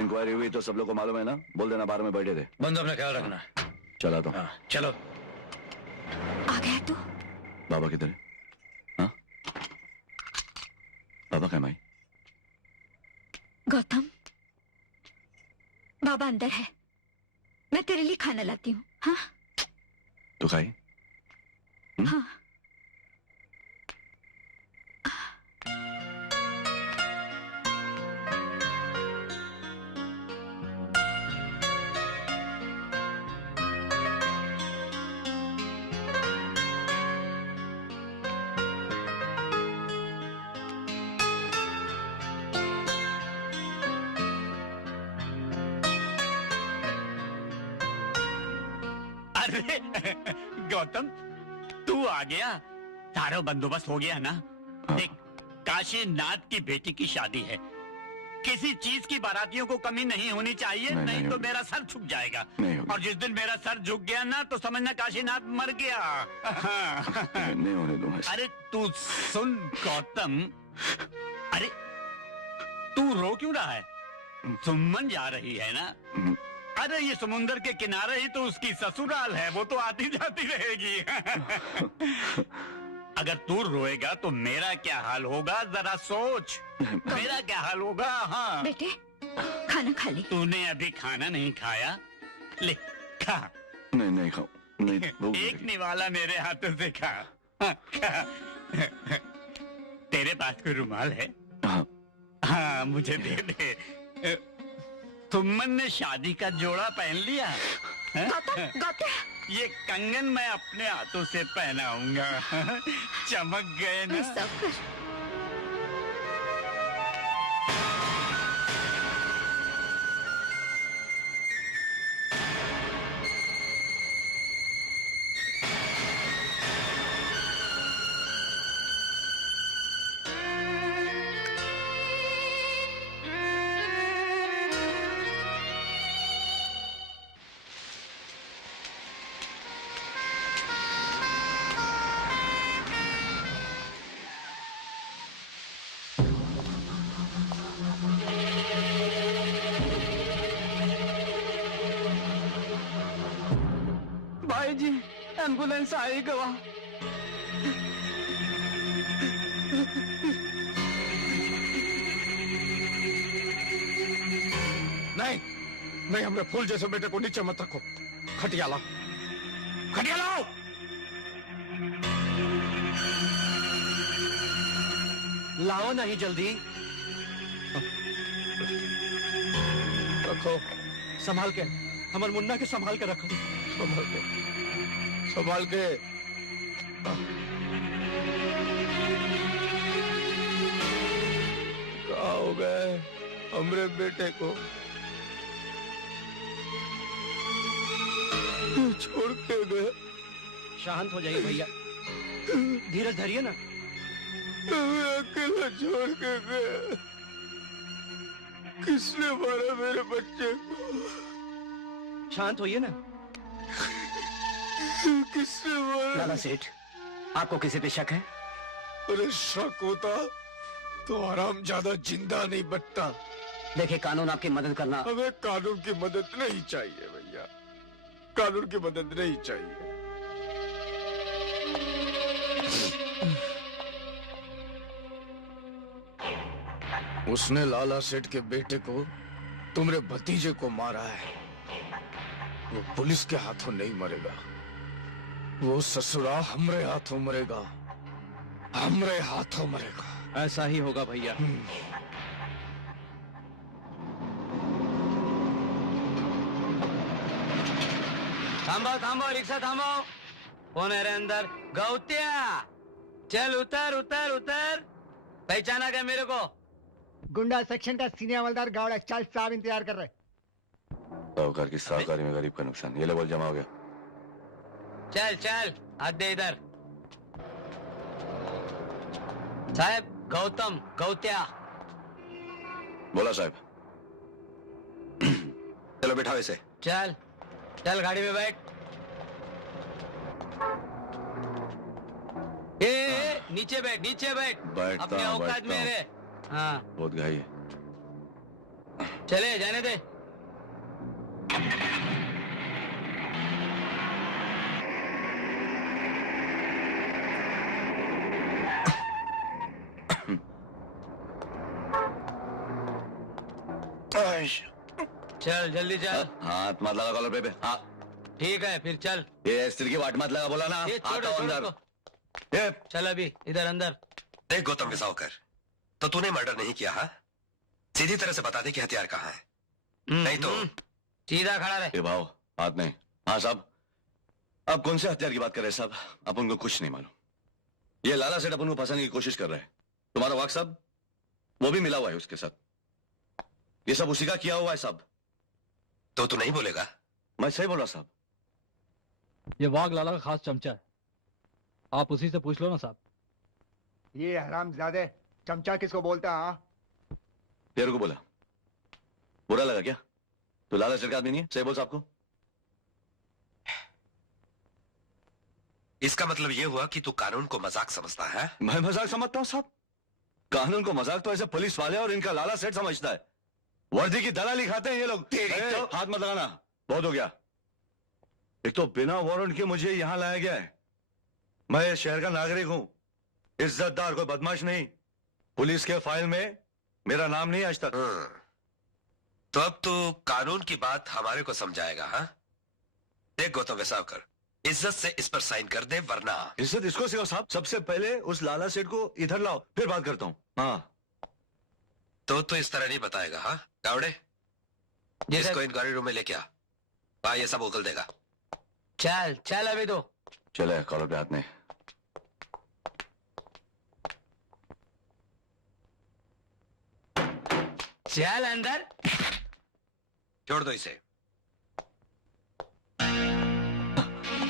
इंक्वायरी हुई तो सब लोग को मालूम है ना? बोल देना बाहर में बैठे थे। बंदो अपना ख्याल रखना। चला तो। हाँ चलो। आ गया तू? बाबा किधर है? हाँ बाबा क्या माई? गौतम, बाबा अंदर है। मैं तेरे लिए खाना लाती हूँ। हाँ तो खाई? हाँ। अरे गौतम, तू आ गया, सारा बंदोबस्त हो गया ना? देख, काशीनाथ की बेटी की शादी है, किसी चीज की बारातियों को कमी नहीं होनी चाहिए, नहीं तो मेरा सर झुक जाएगा। और जिस दिन मेरा सर झुक गया ना, तो समझना काशीनाथ मर गया। नहीं होने दूंगा। अरे तू सुन गौतम, अरे तू रो क्यों रहा है? सुमन जा रही है ना? अरे ये समुंदर के किनारे ही तो उसकी ससुराल है, वो तो आती जाती रहेगी। अगर तू रोएगा तो मेरा क्या हाल होगा, जरा सोच। मेरा क्या हाल होगा? हाँ बेटे, खाना खा ले। तूने अभी खाना नहीं खाया, ले खा। नहीं नहीं खाऊं, नहीं। एक निवाला मेरे हाथों से खा। हाँ, खा। तेरे पास कोई रुमाल है? हाँ मुझे दे दे। सुमन ने शादी का जोड़ा पहन लिया। ये कंगन मैं अपने हाथों से पहनाऊंगा। चमक गए ना? भाई जी, एम्बुलेंस आई गवा। नहीं नहीं, हमरे फूल जैसे बेटे को नीचे मत रखो। खटिया लाओ, खटिया लाओ। लाओ नहीं जल्दी। रखो, संभाल के, हमारे मुन्ना के संभाल के रखो। संभाल के, संभाल के। क्या हो गए हमरे बेटे को? छोड़ के गए। शांत हो जाइए भैया, धीरज धरिए ना। अकेला छोड़ के गए। किसने मारा मेरे बच्चे को? शांत होइए ना। किसने मारा? लाला सेठ, आपको किसी पे शक है? अरे शक होता तो हरामजादा जिंदा नहीं बचता। देखिए, कानून आपकी मदद करना। हमें कानून की मदद नहीं चाहिए भैया, कानून की मदद नहीं चाहिए। उसने लाला सेठ के बेटे को, तुम्हारे भतीजे को मारा है। वो पुलिस के हाथों नहीं मरेगा, वो ससुरा हमरे हाथों मरेगा, हमरे हाथों मरेगा। ऐसा ही होगा भैया। थांबो थांबो, रिक्शा थांबो। कौन है रे अंदर? गौतिया, चल उतर उतर उतर। पहचाना क्या मेरे को? गुंडा सेक्शन का सीनियर हवलदार गावड़ा। चल, साहब इंतजार कर रहे। साहूकार की साहूकारी में गरीब का नुकसान। ये ले बोल, जमा हो गया। चल चल, हाथ दे इधर। साहब, गौतम गौत्या। बोला साहब। चलो बैठाओ इसे। चल चल, गाड़ी में बैठ। ए, नीचे बैठ, नीचे बैठ। बैठता अपने हूं, औकात बैठता में हूं। रहे। हाँ, बहुत घाई है। चले जाने दे। चल जल्दी चल। हाथ मत लगा कॉलर पे। हाँ ठीक है, फिर चल। ये स्त्री की वाट मत लगा, बोला ना। ये छोड़ आता हूं छोड़ अंदर। इसको। चल अभी इधर अंदर। देख गौतम के साहूकार, तो तूने मर्डर नहीं किया? हाँ, सीधी तरह से बता दे कि हथियार कहाँ है, नहीं तो सीधा खड़ा रहे। ये भाव हाथ नहीं। हाँ साहब, आप कौन से हथियार की बात कर रहे हैं साहब? अपन को कुछ नहीं मालूम। ये लाला सेठ अपन को फंसाने की कोशिश कर रहे हैं। तुम्हारा वाक साहब, वो भी मिला हुआ है उसके साथ। ये सब उसी का किया हुआ है साहब। तो तू नहीं बोलेगा? मैं सही बोला साहब। ये वाघ लाला का खास चमचा है, आप उसी से पूछ लो ना साहब। ये हरामजादे चमचा किसको बोलता है? हाँ, तेरे को बोला, बुरा लगा क्या? तो लाला सेठ का आदमी नहीं है? सही बोल साहब को। इसका मतलब ये हुआ कि तू कानून को मजाक समझता है? मैं मजाक समझता हूं साहब? कानून को मजाक तो ऐसे पुलिस वाले और इनका लाला सेठ समझता है। वर्दी की दलाली खाते हैं ये लोग। तो हाथ मत लगाना, बहुत हो गया। एक तो बिना वारंट के मुझे यहां लाया गया है। मैं शहर का नागरिक हूं, इज्जतदार, कोई बदमाश नहीं। पुलिस के फाइल में मेरा नाम नहीं आज तक। तो अब तू कानून की बात हमारे को समझाएगा? हाँ, देख गौतम वेसावकर, इज्जत से इस पर साइन कर दे, वरना। इज्जत इसको सिखाओ साहब। सबसे पहले उस लाला सेठ को इधर लाओ, फिर बात करता हूं। हाँ, तो इस तरह नहीं बताएगा? हाँ गावड़े, इसको इंक्वायरी रूम में लेके आ, वहां ये सब उगल देगा। चल चल अभी तो चले कॉलर पे हाथ में। चल अंदर। छोड़ दो इसे।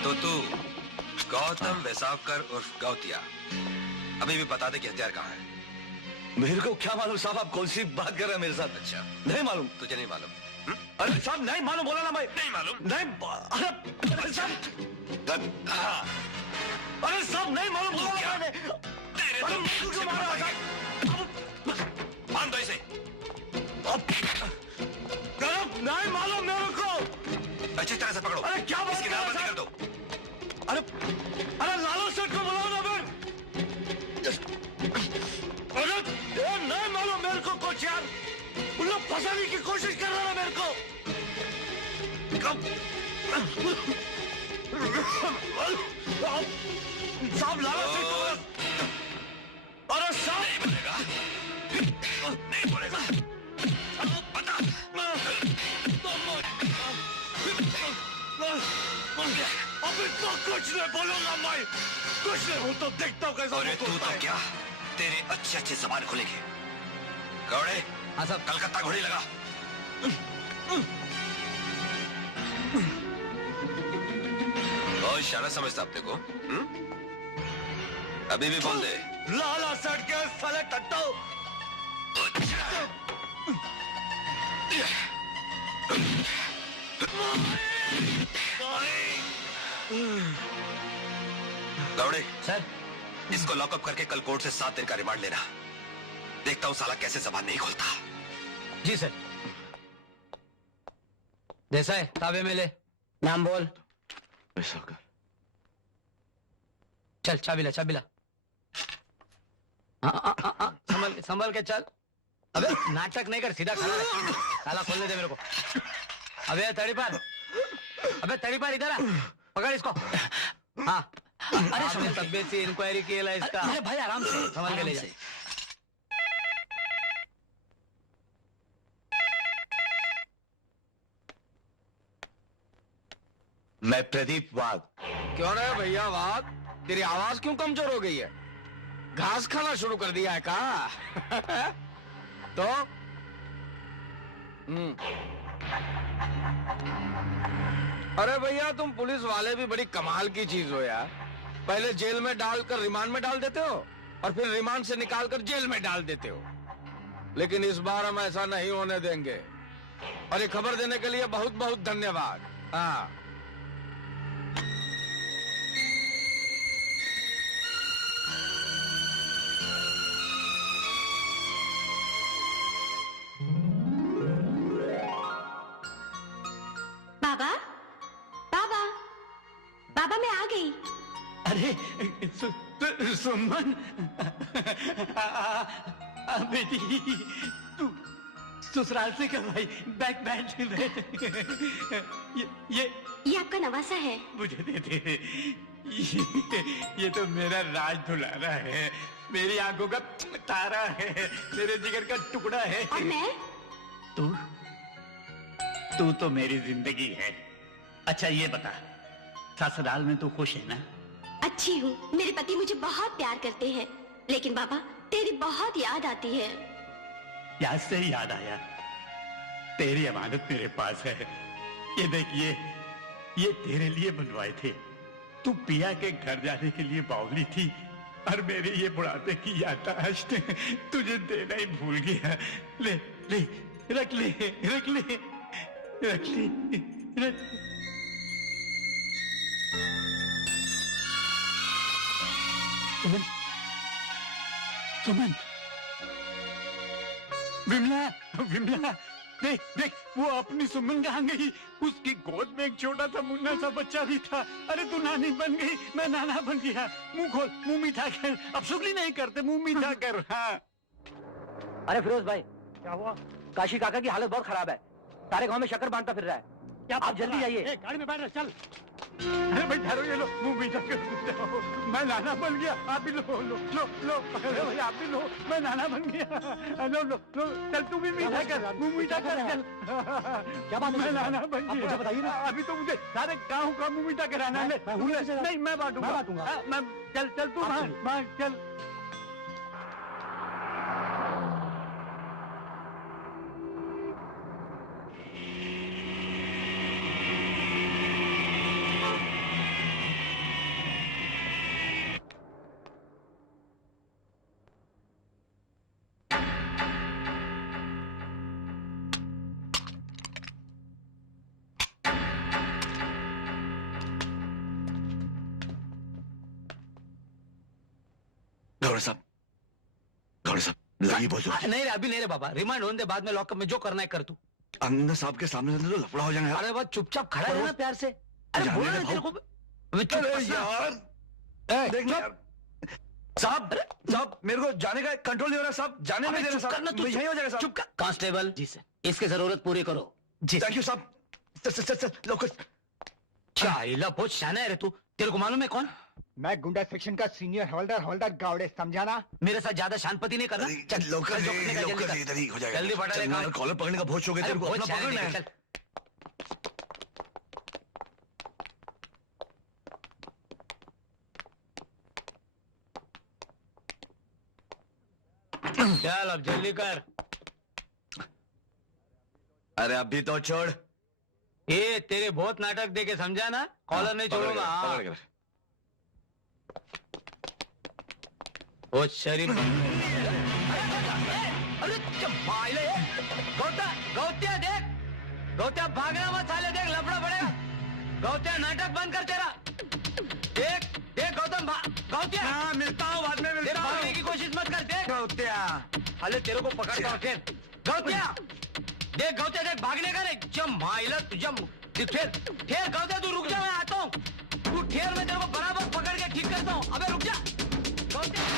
तो तू गौतम वेसावकर उर्फ गौतिया, अभी भी बता दे कि हथियार कहाँ है। मेरे को क्या मालूम साहब, आप कौन सी बात कर रहे हैं मेरे साथ? अच्छा, नहीं मालूम। तुझे नहीं मालूम? अरे साहब नहीं मालूम बोला ना भाई। नहीं मालूम? नहीं, अरे साहब, अरे साहब नहीं मालूम बोला ना मैंने। तेरे तो मुझे मारा। बांध दो इसे। नहीं मालूम मेरे को। अच्छी तरह से पकड़ो। अरे क्या बात इसकी नामबंदी कर दो। अरे लाला सेठ को बुलाओ ना फिर। अरे नहीं मालूम मेरे को कुछ यार। उन लोग फंसाने की कोशिश कर रहे हैं मेरे को। साहब लाला सेठ को। अरे साहब नहीं बोलेगा, नहीं बोलेगा। बता। अभी तो कुछ नहीं बोलूंगा मैं, कुछ नहीं। हूं तो देखता हूँ कैसा। अरे तू तो क्या, तेरे अच्छे अच्छे जबान खुलेंगे। गौड़े, हाँ साहब। कलकत्ता घोड़ी लगा। बहुत इशारा समझता अपने को। अभी भी बोल दे। लाला सेठ के साले टट्टू। गौड़े सर, इसको लॉकअप करके कल कोर्ट से 7 दिन का रिमांड लेना। देखता हूं साला कैसे जबान नहीं खोलता। जी सर। देसाई ताबे में ले, नाम बोल। चल चाबी ला, चाबी ला। संभल संभल के चल। अबे नाटक नहीं कर, सीधा खड़ा रह। ताला खोलने दे मेरे को। अबे तड़ीपार, अबे तड़ीपार इधर आ, पकड़ इसको। हाँ, अरे आपने तबियत से इंक्वायरी की है इसका। अरे भाई आराम से, संभल के ले जा। मैं प्रदीप वाघ। क्यों रे भैया वाघ, तेरी आवाज क्यों कमजोर हो गई है? घास खाना शुरू कर दिया है का? तो अरे भैया तुम पुलिस वाले भी बड़ी कमाल की चीज हो यार। पहले जेल में डालकर रिमांड में डाल देते हो और फिर रिमांड से निकालकर जेल में डाल देते हो। लेकिन इस बार हम ऐसा नहीं होने देंगे। और ये खबर देने के लिए बहुत बहुत धन्यवाद। हाँ, बाबा, बाबा, बाबा मैं आ गई। अरे सुमन, बेटी तू ससुराल से क्या भाई? बैठ बैठ। ये आपका नवासा है। मुझे दे दे। ये तो मेरा राज दुलारा है, मेरी आंखों का तारा है, मेरे जिगर का टुकड़ा है। और मैं? तू तो मेरी जिंदगी है। अच्छा ये बता, ससुराल में तू खुश है ना? अच्छी हूँ, मेरे पति मुझे बहुत प्यार करते हैं। लेकिन बाबा तेरी बहुत याद आती है। याद से ही याद आया, तेरी अमानत मेरे पास है। ये देखिए, ये तेरे लिए बनवाए थे। तू पिया के घर जाने के लिए बावली थी और मेरे ये बुढ़ापे की याददाश्त तुझे देना ही भूल गया। ले ले रख ले रख ले रख ले रख। सुमन सुमन विमला विमला देख देख वो अपनी सुमन कहाँ गई? उसकी गोद में एक छोटा सा मुन्ना सा बच्चा भी था। अरे तू नानी बन गई, मैं नाना बन गया। मुंह खोल, मुंह मीठा कर। अब शुक्ली नहीं करते, मुंह मीठा कर। हाँ। अरे फिरोज भाई, क्या हुआ? काशी काका की हालत बहुत खराब है, सारे गांव में शक्कर बांटता फिर रहा है। क्या आप जल्दी जाइए। गाड़ी में बैठ, चल। अरे भाई ठहरो, ये लो मुंह मीठा कर। मैं नाना बन गया, आप भी लो लो लो लो। अरे भाई आप भी लो, मैं नाना बन गया। लो लो लो, चल तू भी मीठा कर, मुंह मीठा कर। चल क्या बात है? मैं नाना बन गया। मुझे बताइए ना। अभी तो मुझे सारे गाँव का मुंह मीठा कराना है। नहीं मैं बांटूंगा। मैं चल चल तू वहाँ चल। गौड़ साहब लगी बोझो। नहीं रे, अभी नहीं रे बाबा, रिमांड होने दे, बाद में लॉकअप में जो करना है कर तू। अंदर साहब के सामने तो लफड़ा हो जाएगा। अरे बात चुपचाप खड़ा है ना प्यार से। अरे बोला ना तेरे को। यार देख यार साहब, साहब मेरे को जाने का कंट्रोल नहीं हो रहा साहब, जाने नहीं दे रहा साहब। यही हो जाएगा साहब। चुप कर। कांस्टेबल जी सर, इसकी जरूरत पूरी करो। जी थैंक यू साहब। चल चल चल लोग। चाइला बहुत शाना है रे तू। तेरे को मालूम है कौन? मैं गुंडा सेक्शन का सीनियर हवलदार गावड़े, समझाना। मेरे साथ ज्यादा शांतपति नहीं करना। चल लोकल इधर ही हो जाएगा। जल्दी पकड़। कॉलर पकड़ने का बहुत शौक है तेरे को, अपना पकड़ना है। चल अब जल्दी कर। अरे अभी तो छोड़। ये तेरे बहुत नाटक देके समझा ना, कॉलर नहीं छोड़ूंगा। वो शरीफ। अरे गौत्या देख, गौत्या भागना मत साले, देख लफड़ा पड़ेगा। गौत्या नाटक बंद कर तेरा। देख देख गौतम, गौत्या। हाँ मिलता हूँ, बाद में मिलता हूँ। भागने की कोशिश मत कर। देख गौत्या, अरे तेरे को पकड़ता हूँ फिर। गौत्या देख, गौत्या देख, भागने का नहीं। जब माइला तुझे ठेर ठेर। गौत्या तू रुक जा, मैं आता हूँ। तू ठेर, मैं तेरे को बराबर पकड़ के ठीक करता हूँ। अबे रुक जा गौत्या।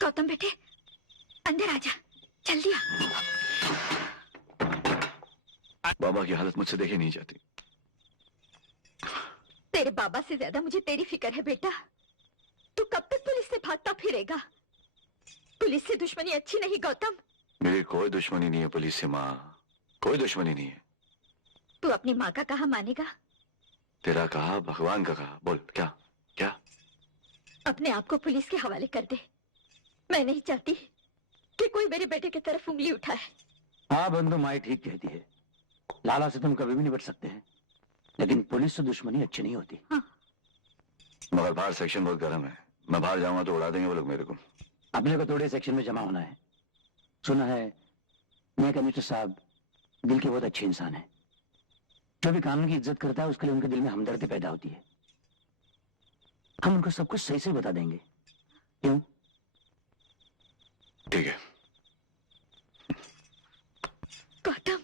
गौतम बेटे अंदर आजा, जल्दी आ। बाबा की हालत मुझसे देखी नहीं जाती। तेरे बाबा से ज्यादा मुझे तेरी फिक्र है बेटा। तू कब तक पुलिस से भागता फिरेगा? पुलिस से दुश्मनी अच्छी नहीं गौतम। मेरी कोई दुश्मनी नहीं है पुलिस से माँ, कोई दुश्मनी नहीं है। तू अपनी माँ का कहा मानेगा? तेरा कहा, भगवान का कहा। बोल क्या क्या? अपने आप को पुलिस के हवाले कर दे। मैं नहीं चाहती कि कोई मेरे बेटे की तरफ उंगली उठाए। हाँ बंधु, माई ठीक कहती है। लाला से तुम कभी भी नहीं बच सकते हैं, लेकिन पुलिस से दुश्मनी अच्छी नहीं होती। हाँ। मगर बाहर सेक्शन बहुत गर्म है, मैं बाहर जाऊंगा तो उड़ा देंगे वो लोग मेरे को। अपने को थोड़े सेक्शन में जमा होना है। सुना है नए कमिश्नर साहब दिल के बहुत अच्छे इंसान हैं। जो भी कानून की इज्जत करता है उसके लिए उनके दिल में हमदर्दी पैदा होती है। हम उनको सब कुछ सही से बता देंगे। क्यों? ठीक है। गौतम,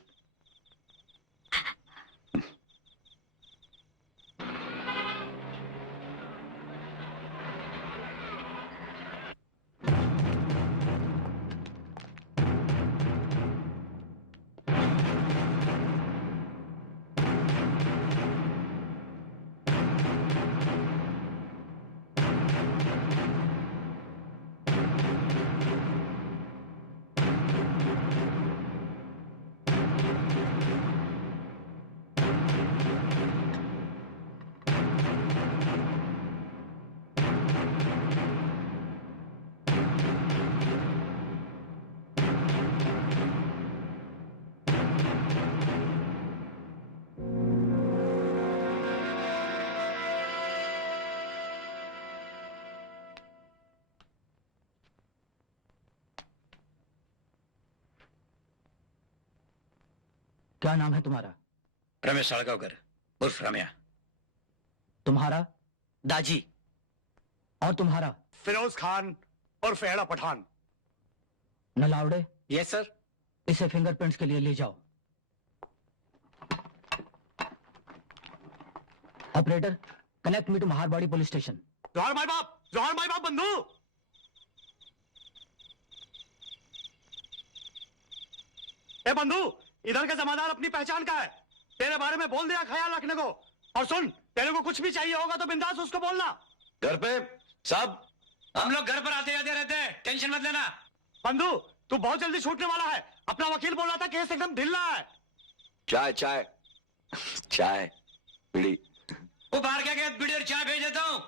क्या नाम है तुम्हारा? रमेश साळगावकर उर्फ रम्या। तुम्हारा? दाजी। और तुम्हारा? फिरोज खान और फेड़ा पठान। नलावड़े? Yes sir. इसे फिंगरप्रिंट्स के लिए ले जाओ। Operator, connect me to Maharwadi police station. जोहर माई बाप बंधु। ए बंधु, इधर का जमादार अपनी पहचान का है, तेरे बारे में बोल दिया ख्याल रखने को। और सुन, तेरे को कुछ भी चाहिए होगा तो बिंदास उसको बोलना। घर पे साहब? हम लोग घर पर आते जाते रहते हैं, टेंशन मत लेना। बंधु, तू बहुत जल्दी छूटने वाला है। अपना वकील बोल रहा था केस एकदम ढीला है। चाय चाय चाय बीड़ी। वो बाहर क्या गया, बीड़ी और चाय भेज देता हूँ,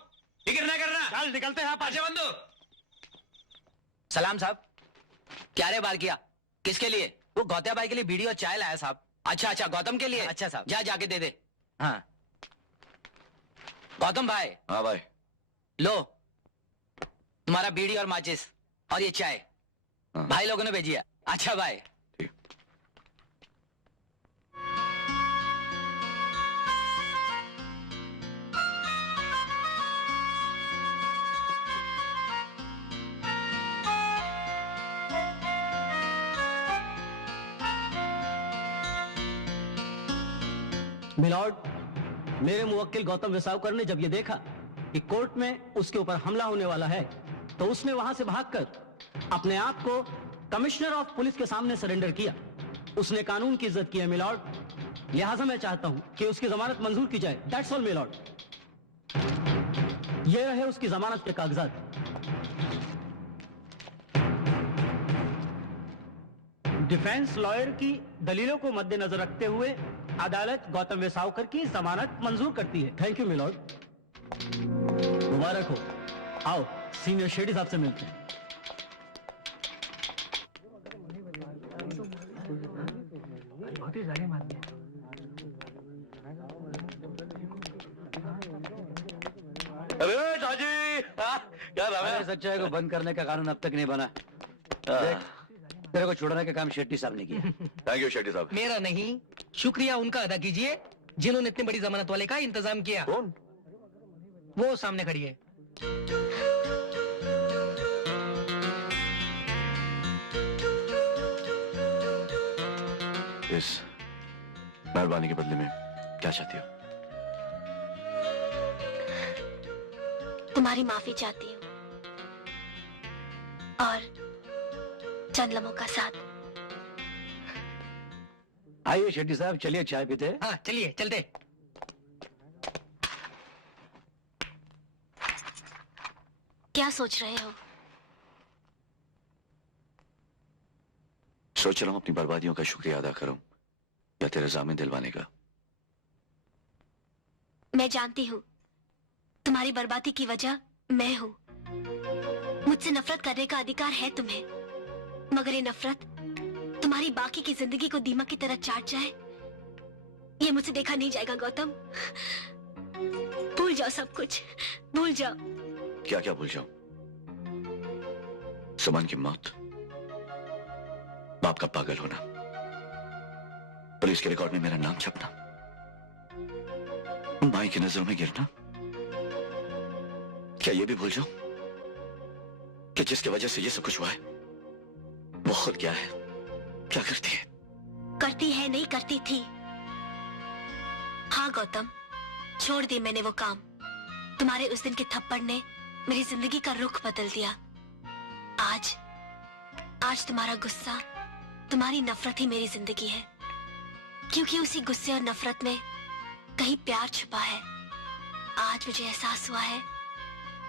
फिक्र ना करना। चल निकलते हैं। अच्छा बंधु। सलाम साहब। क्या रे बार किया? किसके लिए? वो गौतिया भाई के लिए बीड़ी और चाय लाया साहब। अच्छा अच्छा, गौतम के लिए? अच्छा साहब, जा जाके दे दे। हाँ गौतम भाई। हाँ भाई। लो तुम्हारा बीड़ी और माचिस और ये चाय। हाँ। भाई लोगों ने भेजी है। अच्छा भाई। मिलॉर्ड, मेरे मुवक्किल गौतम वेसावकर ने जब ये देखा कि कोर्ट में उसके ऊपर हमला होने वाला है तो उसने वहां से भागकर अपने आप को कमिश्नर ऑफ पुलिस के सामने सरेंडर किया। उसने कानून की इज्जत की है मिलॉर्ड, लिहाजा मैं चाहता हूं कि उसकी जमानत मंजूर की जाए। That's all milord. ये रहे उसकी जमानत के कागजात। डिफेंस लॉयर की दलीलों को मद्देनजर रखते हुए अदालत गौतम वेसावकर की जमानत मंजूर करती है। Thank you milord. मुबारक हो। आओ सीनियर शेडी साहब से मिलते हैं। अरे दादी, क्या नाम है? सच्चाई को बंद करने का कानून अब तक नहीं बना। देख, तेरे को छोड़ने का काम शेट्टी साहब ने किया। थैंक यू शेट्टी साहब। मेरा नहीं, शुक्रिया उनका अदा कीजिए जिन्होंने इतनी बड़ी जमानत वाले का इंतजाम किया। कौन? वो सामने खड़ी है। इस मेहरबानी के बदले में क्या चाहती हो? तुम्हारी माफी चाहती हूँ और चंद लम्हों का साथ। आइए शेट्टी साहब, चलिए चाय पीते हैं। हाँ चलिए चलते। क्या सोच रहे हो? सोच रहा हूं अपनी बर्बादियों का शुक्रिया अदा करूं या तेरे जामिन दिलवाने का। मैं जानती हूँ तुम्हारी बर्बादी की वजह मैं हूँ। मुझसे नफरत करने का अधिकार है तुम्हें, मगर ये नफरत तुम्हारी बाकी की जिंदगी को दीमक की तरह चाट जाए, ये मुझसे देखा नहीं जाएगा गौतम। भूल जाओ सब कुछ, भूल जाओ। क्या क्या भूल जाऊं? सुमन की मौत, बाप का पागल होना, पुलिस के रिकॉर्ड में मेरा नाम छपना, माई की नजरों में गिरना, क्या ये भी भूल जाऊं कि जिसकी वजह से ये सब कुछ हुआ है बहुत क्या है, क्या करती है? करती है नहीं करती थी। हाँ गौतम, छोड़ दी मैंने वो काम। तुम्हारे उस दिन के थप्पड़ ने मेरी जिंदगी का रुख बदल दिया। आज तुम्हारा गुस्सा, तुम्हारी नफरत ही मेरी जिंदगी है, क्योंकि उसी गुस्से और नफरत में कहीं प्यार छुपा है। आज मुझे एहसास हुआ है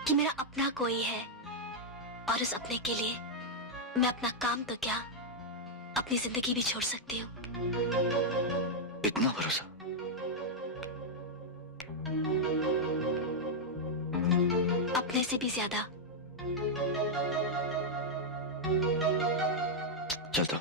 कि मेरा अपना कोई है, और उस अपने के लिए मैं अपना काम तो क्या, अपनी जिंदगी भी छोड़ सकती हूँ। इतना भरोसा? अपने से भी ज्यादा। चलता।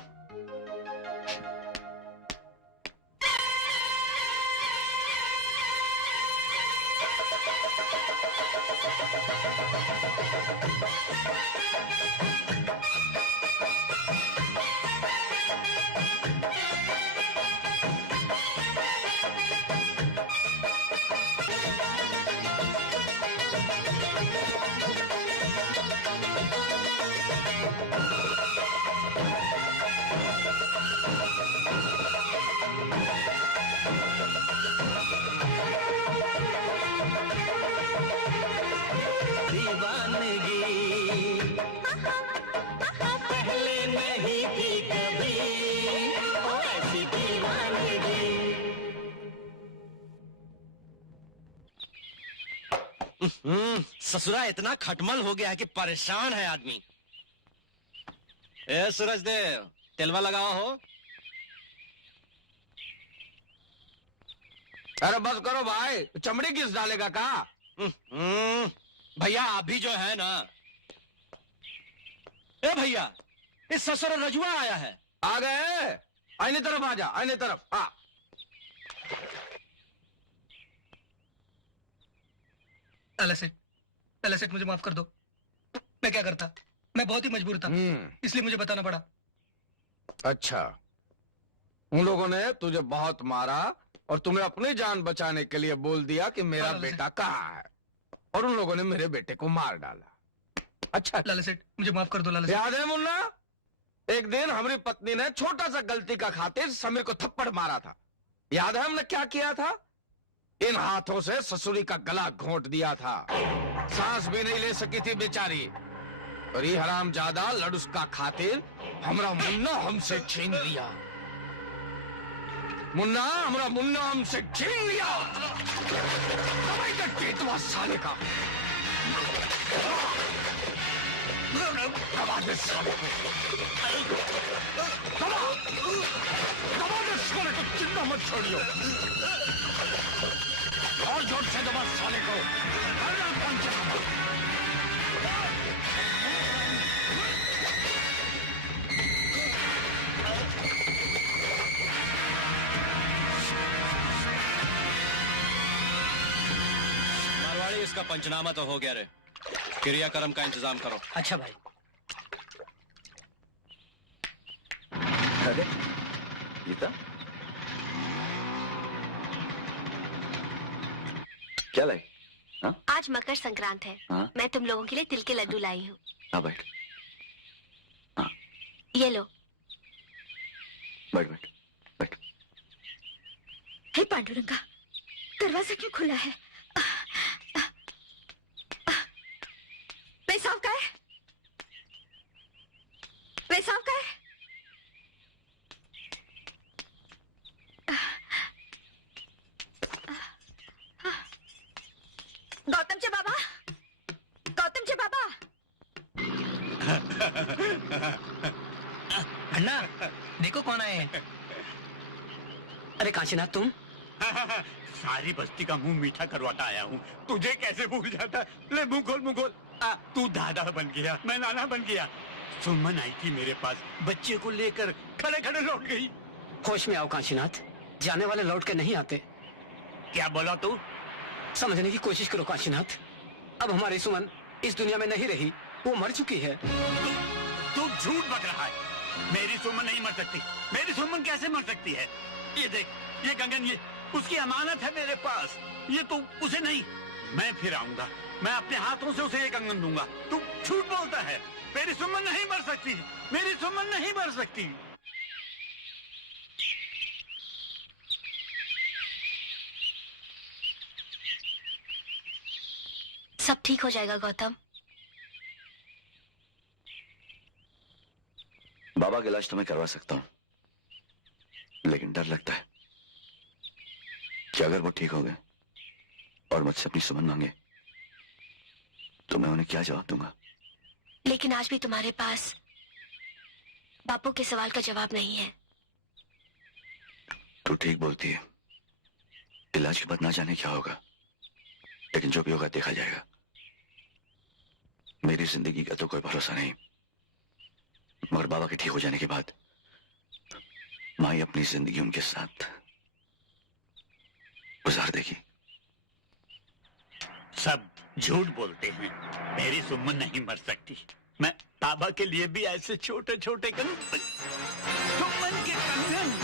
ससुरा इतना खटमल हो गया है कि परेशान है आदमी। ए सूरज देव, तेलवा लगाओ हो। अरे बस करो भाई, चमड़ी किस डालेगा का? भैया अभी जो है ना, ए भैया, इस ससुर रजुआ आया है। आ गए? आईने तरफ आ जा, आईने तरफ आ। लाला सेठ मुझे माफ कर दो। मैं क्या करता, मैं बहुत ही मजबूर था, इसलिए मुझे बताना पड़ा। अच्छा, उन लोगों ने तुझे बहुत मारा और तुम्हें अपनी जान बचाने के लिए बोल दिया कि मेरा बेटा कहाँ है, और उन लोगों ने मेरे बेटे को मार डाला। अच्छा लाला सेठ मुझे माफ कर दो। लाला सेठ, याद है मुन्ना, एक दिन हमारी पत्नी ने छोटा सा गलती का खातिर समीर को थप्पड़ मारा था। याद है हमने क्या किया था? इन हाथों से ससुरी का गला घोंट दिया था। सांस भी नहीं ले सकी थी बेचारी, और ये हरामजादा लड़ुस्का खातिर हमरा मुन्ना हमसे छीन लिया। मुन्ना, हमरा मुन्ना हमसे छीन लिया। दवाई का टेटवा साले का। दबा दे साले को, दबा दे साले को, चिंता मत छोड़ियो। और जोर से दबा साले को। मारवाड़ी, इसका पंचनामा तो हो गया रे, क्रियाक्रम का इंतजाम करो। अच्छा भाई। अरे गीता, क्या लाई? आज मकर संक्रांत है। हाँ? मैं तुम लोगों के लिए तिल के लड्डू लाई हूँ। हाँ बैठ, ये लो। बैठ बैठ बैठ। हे पांडुरंगा, दरवाजा क्यों खुला है? पेशाब का है? पेशाब का है? गौतम जी बाबा, गौतम जी बाबा। अन्ना, देखो कौन आए हैं। अरे काशीनाथ तुम? सारी बस्ती का मुंह मीठा करवाता आया हूँ, तुझे कैसे भूल जाता? ले मुंह खोल, मुंह खोल। तू दादा बन गया, मैं नाना बन गया। सुमन आई थी मेरे पास, बच्चे को लेकर खड़े खड़े लौट गई। होश में आओ काशीनाथ, जाने वाले लौट के नहीं आते। क्या बोला तू? समझने की कोशिश करो काशीनाथ, अब हमारी सुमन इस दुनिया में नहीं रही, वो मर चुकी है। तू झूठ बक रहा है, मेरी सुमन नहीं मर सकती। मेरी सुमन कैसे मर सकती है? ये देख, ये कंगन, ये उसकी अमानत है मेरे पास, ये तू उसे नहीं। मैं फिर आऊंगा, मैं अपने हाथों से उसे ये कंगन दूंगा। तू झूठ बोलता है, मेरी सुमन नहीं मर सकती। मेरी सुमन नहीं मर सकती। सब ठीक हो जाएगा गौतम। बाबा का इलाज तो मैं करवा सकता हूं, लेकिन डर लगता है कि अगर वो ठीक हो गए और मुझसे अपनी सुमन मांगे तो मैं उन्हें क्या जवाब दूंगा। लेकिन आज भी तुम्हारे पास बापू के सवाल का जवाब नहीं है। तू ठीक बोलती है, इलाज के बाद ना जाने क्या होगा, लेकिन जो भी होगा देखा जाएगा। मेरी जिंदगी का तो कोई भरोसा नहीं, मगर बाबा के ठीक हो जाने के बाद माई अपनी जिंदगी उनके साथ गुजार देगी। सब झूठ बोलते हैं, मेरी सुमन नहीं मर सकती। मैं बाबा के लिए भी ऐसे छोटे छोटे कदम सुमन के कंगन।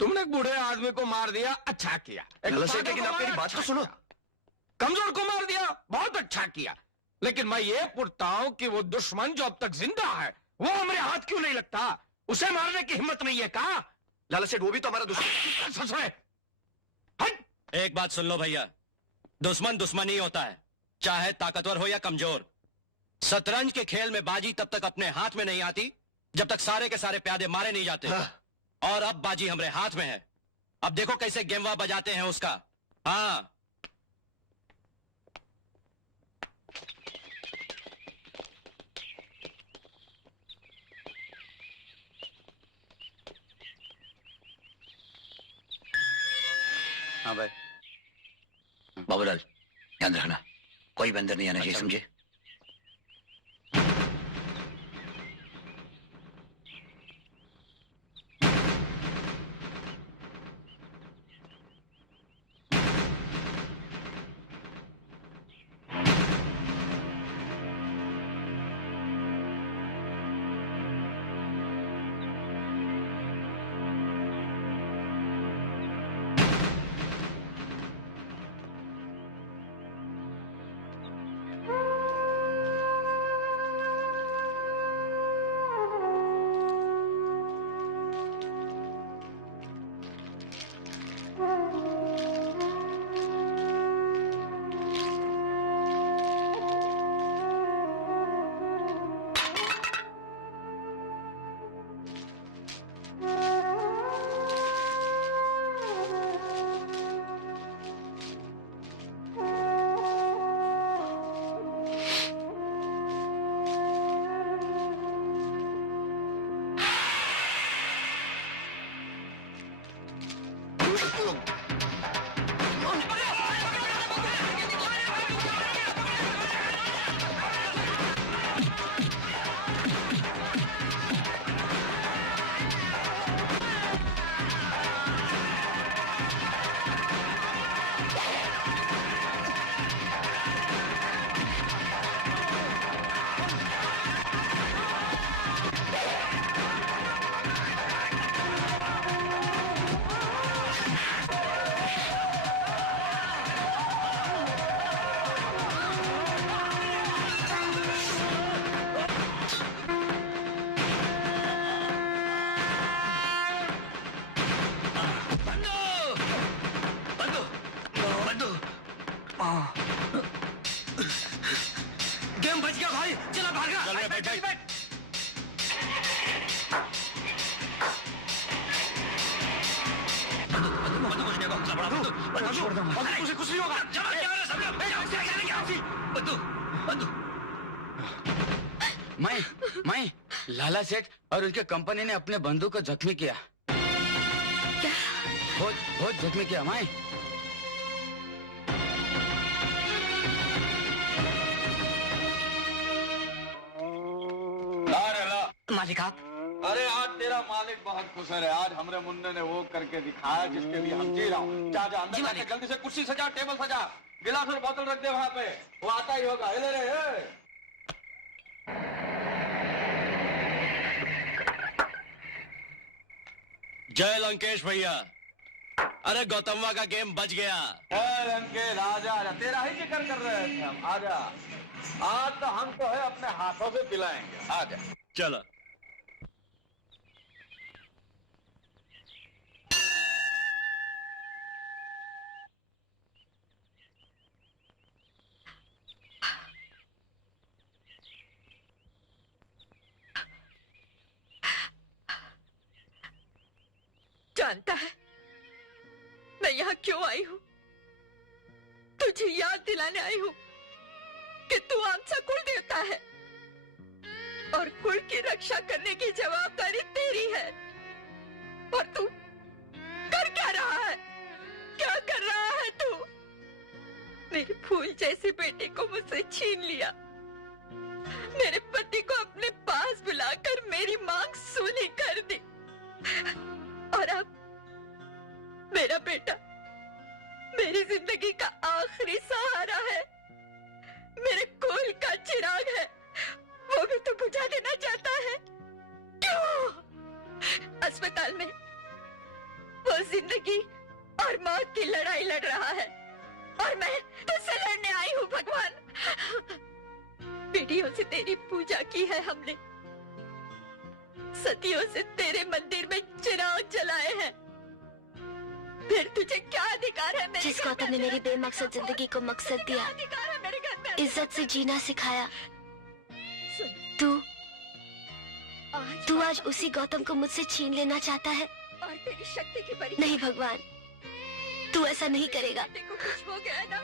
तुमने एक बूढ़े आदमी को मार दिया, अच्छा किया। लेकिन आप मेरी बात तो सुनो। कमजोर को मार दिया, बहुत अच्छा किया। लेकिन मैं ये पूछता हूं कि वो दुश्मन जो अब तक जिंदा है वो हमारे हाथ क्यों नहीं लगता? उसे मारने की हिम्मत नहीं है का? लाला सेठ वो भी तो हमारा दुश्मन। एक बात सुन लो भैया, दुश्मन दुश्मन ही होता है, चाहे ताकतवर हो या कमजोर। शतरंज के खेल में बाजी तब तक अपने हाथ में नहीं आती जब तक सारे के सारे प्यादे मारे नहीं जाते। और अब बाजी हमारे हाथ में है, अब देखो कैसे गेमवा बजाते हैं उसका। हाँ हाँ भाई। बाबूलाल ध्यान रखना, कोई बंदर नहीं आना चाहिए, समझे? लाला सेठ और उनके कंपनी ने अपने बंधु को जख्मी किया। क्या? बहुत जख्मी किया माई। मालिक आप। अरे आज तेरा मालिक बहुत खुश है। आज हमरे मुन्ने ने वो करके दिखाया जिसके लिए हम जी रहा हूँ। जा जा अंदर जाके जल्दी से कुर्सी सजा, टेबल सजा, गिलास और बोतल रख दे वहाँ पे। वो आता ही होगा। ले रे। जय लंकेश भैया। अरे गौतमवा का गेम बच गया। लंकेश आजा, तेरा ही जिक्र कर रहे थे हम। आजा, आज तो हम तो है अपने हाथों से पिलाएंगे। आजा चलो। जानता है मैं यहाँ क्यों आई हूँ? तुझे याद दिलाने आई हूँ कि तू आमचा कुल देवता है और कुल की रक्षा करने की जवाबदारी तेरी है। और तू कर क्या रहा है? क्या कर रहा है तू? मेरे फूल जैसे बेटे को मुझसे छीन लिया। मेरे पति को अपने पास बुलाकर मेरी मांग सूनी कर दी। और अब मेरा बेटा मेरी जिंदगी का आखिरी सहारा है, मेरे कुल का चिराग है, वो भी तो बुझा देना चाहता है। क्यों? अस्पताल में वो जिंदगी और मौत की लड़ाई लड़ रहा है और मैं तुझसे लड़ने आई हूँ। भगवान, पीढ़ियों से तेरी पूजा की है हमने, सदियों से तेरे मंदिर में चिराग जलाए हैं, फिर तुझे क्या अधिकार है? जिस गौतम ने मेरी बेमकसद जिंदगी को मकसद दिया, इज्जत से जीना सिखाया, तू आज उसी गौतम को मुझसे छीन लेना चाहता है। और तेरी शक्ति की परीक्षा। नहीं भगवान, तू ऐसा नहीं करेगा। कुछ हो गया ना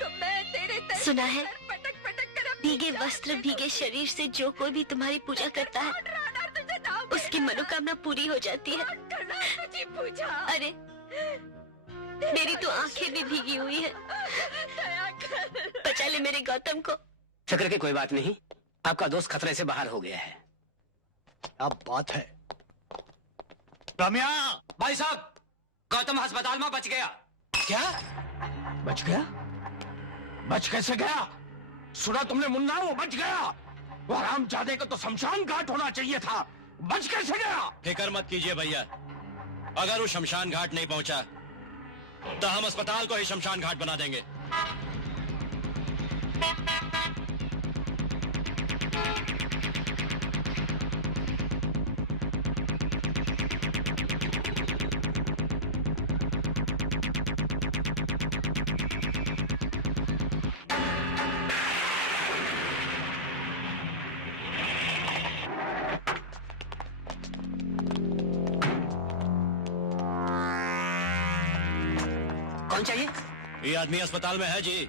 तो मैं तेरे सुना है पटक पटक कर भीगे वस्त्र भीगे शरीर से जो कोई भी तुम्हारी पूजा करता है उसकी मनोकामना पूरी हो जाती है। अरे मेरी तो आंखें भी भीगी हुई है। बचा ले मेरे गौतम को। फिक्र की कोई बात नहीं, आपका दोस्त खतरे से बाहर हो गया है। अब बात है रम्या। भाई साहब, गौतम अस्पताल में बच गया। क्या बच गया? बच कैसे गया? सुना तुमने मुन्ना? वो बच गया। वो हरामजादे को तो शमशान घाट होना चाहिए था, बच कैसे गया? फिक्र मत कीजिए भैया, अगर वो शमशान घाट नहीं पहुंचा तो हम अस्पताल को ही शमशान घाट बना देंगे। कौन चाहिए? ये आदमी अस्पताल में है जी।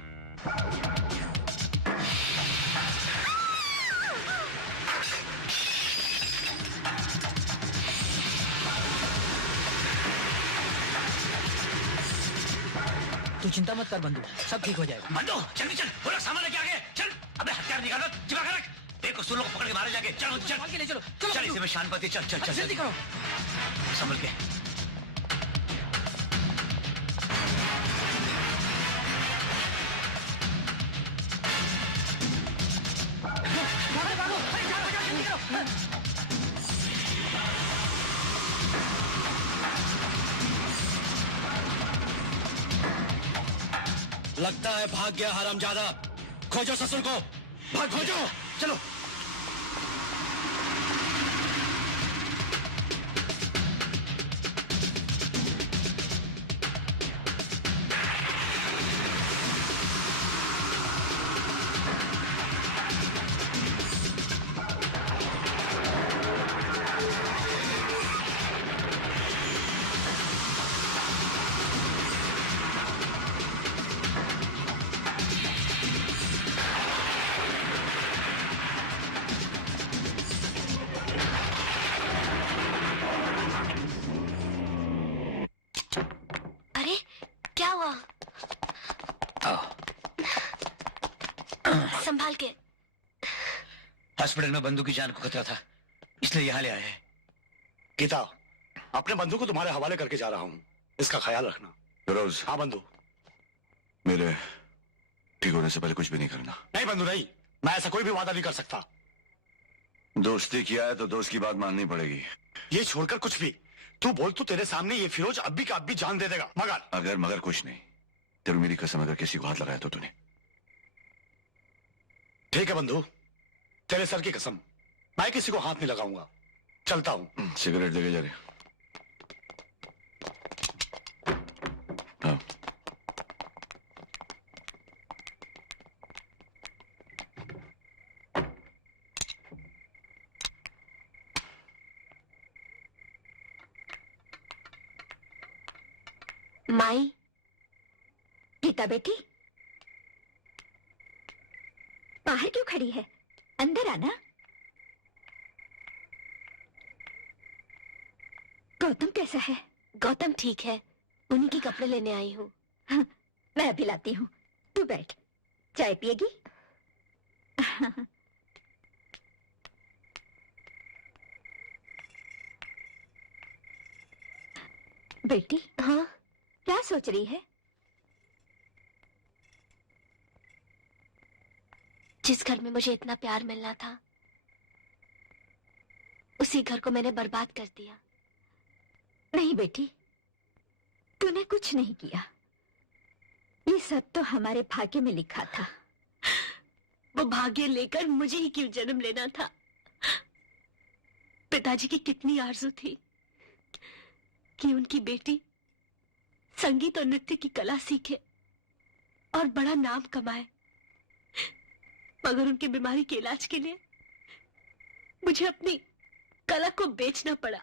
तू चिंता मत कर बंधु, सब ठीक हो जाएगा। बंधु जल्दी चल, पूरा सामान लेके आगे चल। अबे हथियार निकालो, चिपका कर रख। देखो सुन लोग पकड़ के मारे जाके। चलो चल ले चलो चल, इसे में शांति। चल चल चल जल्दी करो, संभल के। लगता है भाग गया हरामजादा। खोजो ससुर को, भाग खोजो। चलो संभाल के। हॉस्पिटल में बंधु की जान को खतरा था, इसलिए यहाँ ले आए हैं। गीता, अपने बंधु को तुम्हारे हवाले करके जा रहा हूँ, इसका ख्याल रखना। फिरोज। हाँ बंधु। मेरे ठीक होने से पहले कुछ भी नहीं करना। नहीं बंधु नहीं, मैं ऐसा कोई भी वादा नहीं कर सकता। दोस्ती किया है तो दोस्त की बात माननी पड़ेगी। ये छोड़कर कुछ भी तू बोल, तू तेरे सामने ये फिरोज अब भी का अब भी जान दे देगा। मगर कुछ नहीं, तेरे मेरी कसम अगर किसी को हाथ लगाया तो तूने। ठीक है बंधु, तेरे सर की कसम, मैं किसी को हाथ नहीं लगाऊंगा। चलता हूँ। सिगरेट लेके जा रहे। हाँ। माई, गीता बेटी, बाहर क्यों खड़ी है? अंदर आना। गौतम कैसा है? गौतम ठीक है, उन्हीं के कपड़े लेने आई हूँ। हाँ, मैं अभी लाती हूँ, तू बैठ। चाय पिएगी? बेटी। हाँ, क्या सोच रही है? जिस घर में मुझे इतना प्यार मिलना था, उसी घर को मैंने बर्बाद कर दिया। नहीं बेटी, तूने कुछ नहीं किया। ये सब तो हमारे भाग्य में लिखा था। वो भाग्य लेकर मुझे ही क्यों जन्म लेना था? पिताजी की कितनी आरज़ू थी कि उनकी बेटी संगीत और नृत्य की कला सीखे और बड़ा नाम कमाए, मगर उनकी बीमारी के इलाज के लिए मुझे अपनी कला को बेचना पड़ा।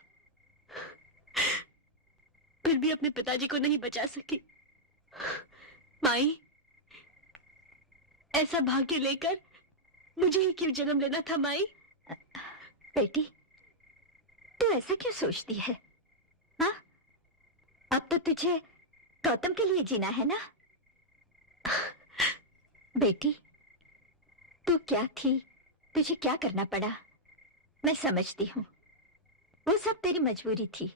फिर भी अपने पिताजी को नहीं बचा सकी। माई, ऐसा भाग्य लेकर मुझे ही क्यों जन्म लेना था? माई बेटी, तू ऐसा क्यों सोचती है? हाँ, अब तो तुझे गौतम के लिए जीना है ना? बेटी, तू क्या थी, तुझे क्या करना पड़ा, मैं समझती हूँ। वो सब तेरी मजबूरी थी,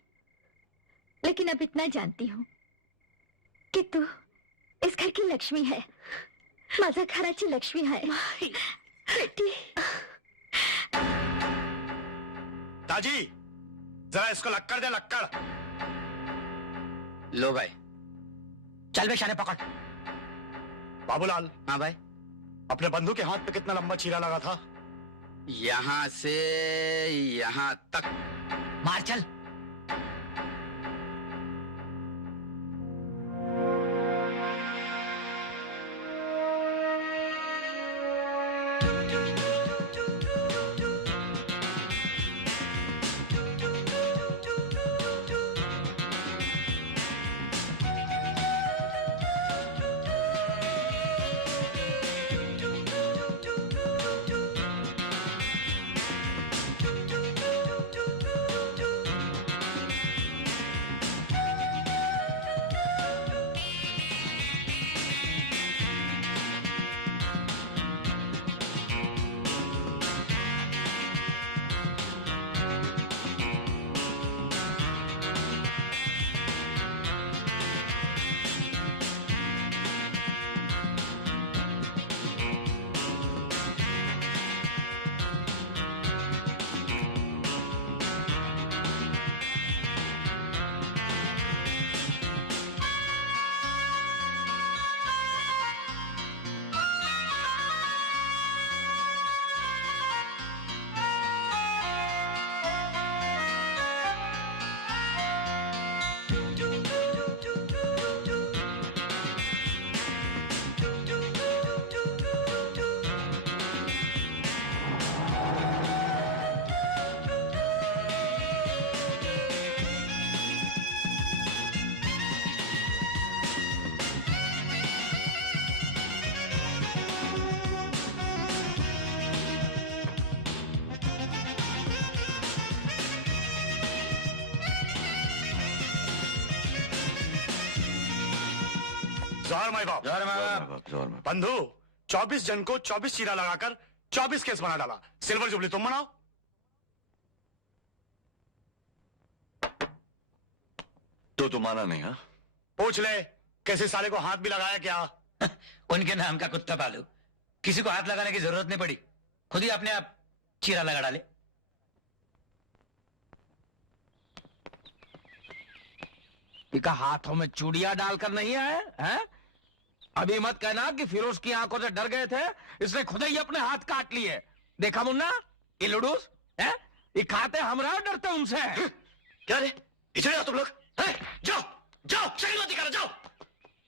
लेकिन अब इतना जानती हूँ कि तू इस घर की लक्ष्मी है, माझा घराची लक्ष्मी है। बेटी। ताजी, जरा इसको लक्कड़ दे, लक्कड़। लो भाई, चल बे शाने पकड़। बाबूलाल। हाँ भाई। अपने बंधु के हाथ पे कितना लंबा चीरा लगा था? यहां से यहां तक। मार चल। जोहर माई बाप। जोहर माई बाप। बंधु, 24 जन को 24 चीरा लगाकर 24 केस बना डाला। सिल्वर जुबली तुम मनाओ। तो तुम माना नहीं? हाँ, पूछ ले कैसे साले को हाथ भी लगाया क्या? उनके नाम का कुत्ता पालू, किसी को हाथ लगाने की जरूरत नहीं पड़ी, खुद ही अपने आप चीरा लगा डाले। इका हाथों में चूड़ियां डालकर नहीं आए हैं? अभी मत कहना कि फिरोज की आंखों से डर गए थे, इसने खुद ही अपने हाथ काट लिए। देखा मुन्ना, ये लुडूस है, ये खाते हमरा डरते उनसे। क्या रे, इधर आओ तुम लोग। जाओ जाओ, शक्लवती करो, जाओ।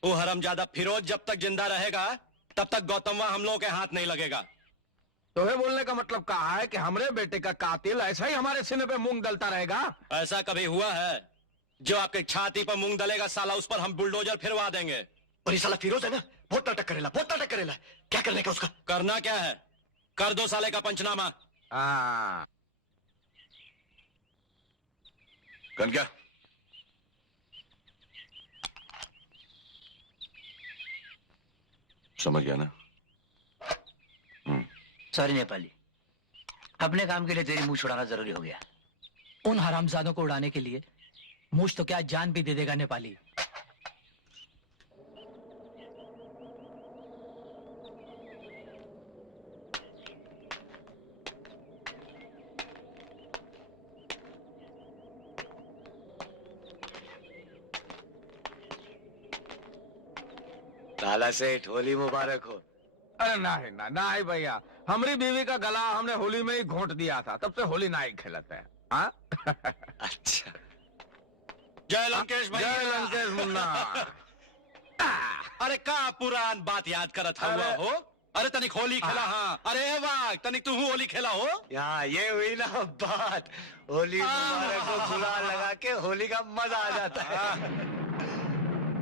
वो हरामजादा फिरोज जब तक जिंदा रहेगा तब तक गौतम वहां हम लोगों के हाथ नहीं लगेगा। तो है बोलने का मतलब कहा है कि हमारे बेटे का कातिल ऐसा ही हमारे सीने पे मूंग डलता रहेगा? ऐसा कभी हुआ है? जो आपकी छाती पर मूंग डलेगा साला, उस पर हम बुलडोजर फिरवा देंगे। और ये साला फिरोज है ना, बहुत नाटक करेला, बहुत नाटक करेला। क्या करने का उसका? करना क्या है, कर दो साले का पंचनामा। कनक्या, समझ गया ना? सॉरी नेपाली, अपने काम के लिए तेरी मुंह छुड़ाना जरूरी हो गया। उन हरामजादों को उड़ाने के लिए मुझ तो क्या जान भी दे देगा नेपाली। लाला सेठ, होली मुबारक हो। अरे नहीं ना, नहीं भैया, हमारी बीवी का गला हमने होली में ही घोंट दिया था, तब से होली ना ही खेलते हैं। हाँ? अच्छा, जय लंकेश भैया। जय लंकेश मुन्ना। अरे का पुरान बात याद करत हुआ हो? अरे तनिक होली खेला। हाँ, अरे वाह, तनिक तू होली खेला हो? यहाँ ये हुई ना बात, होली मुबारक को गुलाल लगा के होली का मजा आ जाता है।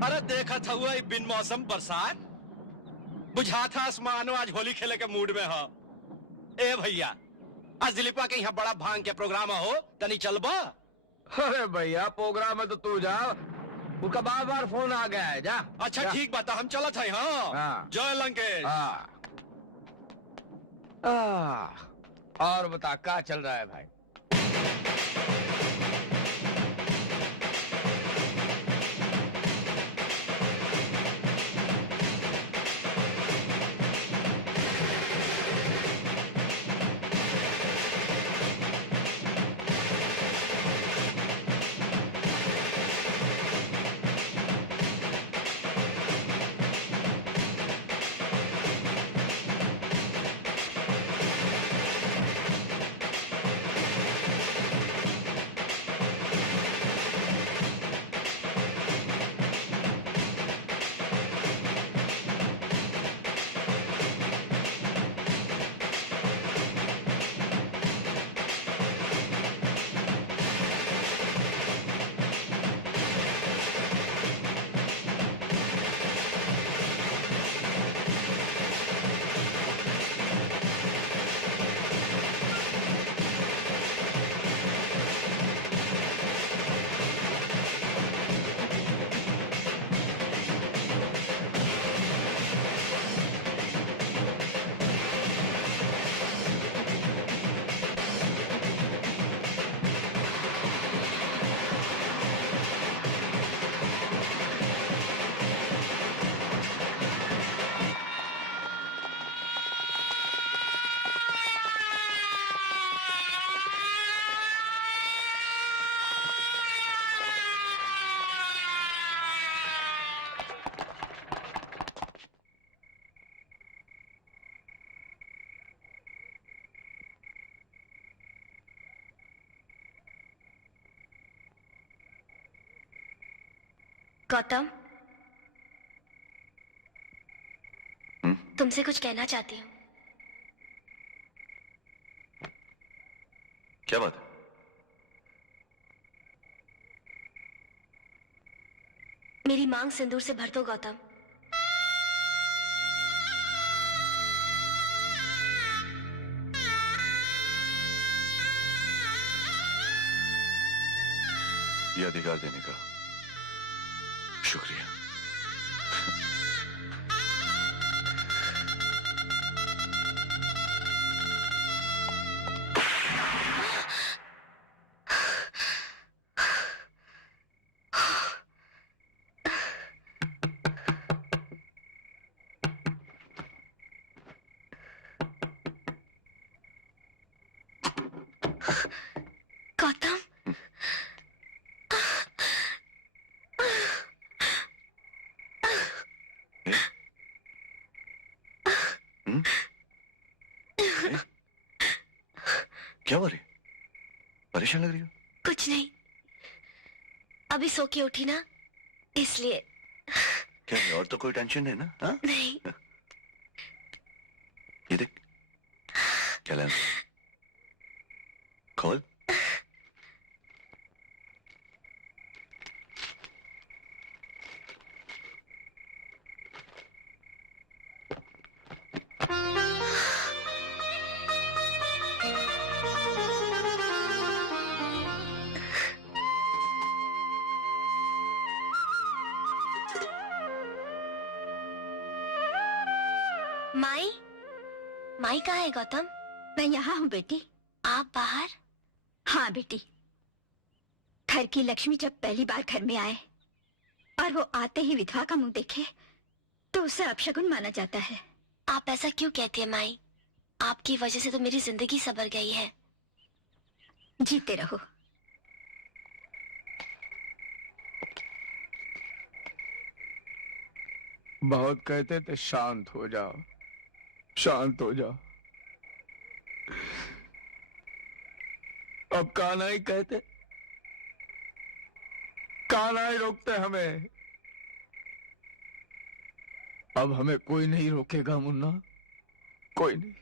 अरे देखा था हुआ बिन मौसम बरसात, बुझा था आसमानो आज होली खेले के मूड में हो। ए भैया, आज दिलीपा के यहाँ बड़ा भांग के प्रोग्राम हो, तनी चलबा? अरे भैया, प्रोग्राम में तो तू जा, उनका बार बार फोन आ गया है। जा। अच्छा ठीक बात, हम चला था। हाँ, जय लंकेश। और बता क्या चल रहा है भाई? गौतम, तुमसे कुछ कहना चाहती हूँ। क्या बात है? मेरी मांग सिंदूर से भर दो गौतम। ये अधिकार देने का शुक्रिया। क्या हो रही, परेशान लग रही हो? कुछ नहीं, अभी सो के उठी ना, इसलिए। क्या है, और तो कोई टेंशन है ना? हाँ? नहीं। ये देख, क्या लेना? खोल। माई, माई कहाँ है गौतम? मैं यहाँ हूँ बेटी। आप बाहर? हाँ बेटी, घर की लक्ष्मी जब पहली बार घर में आए और वो आते ही विधवा का मुंह देखे तो उसे अपशगुन माना जाता है। आप ऐसा क्यों कहती है माई? आपकी वजह से तो मेरी जिंदगी संवर गई है। जीते रहो। बहुत कहते थे शांत हो जाओ, शांत हो जाओ। अब कान्हा ही कहते, कान्हा ही रोकते हमें। अब हमें कोई नहीं रोकेगा मुन्ना, कोई नहीं।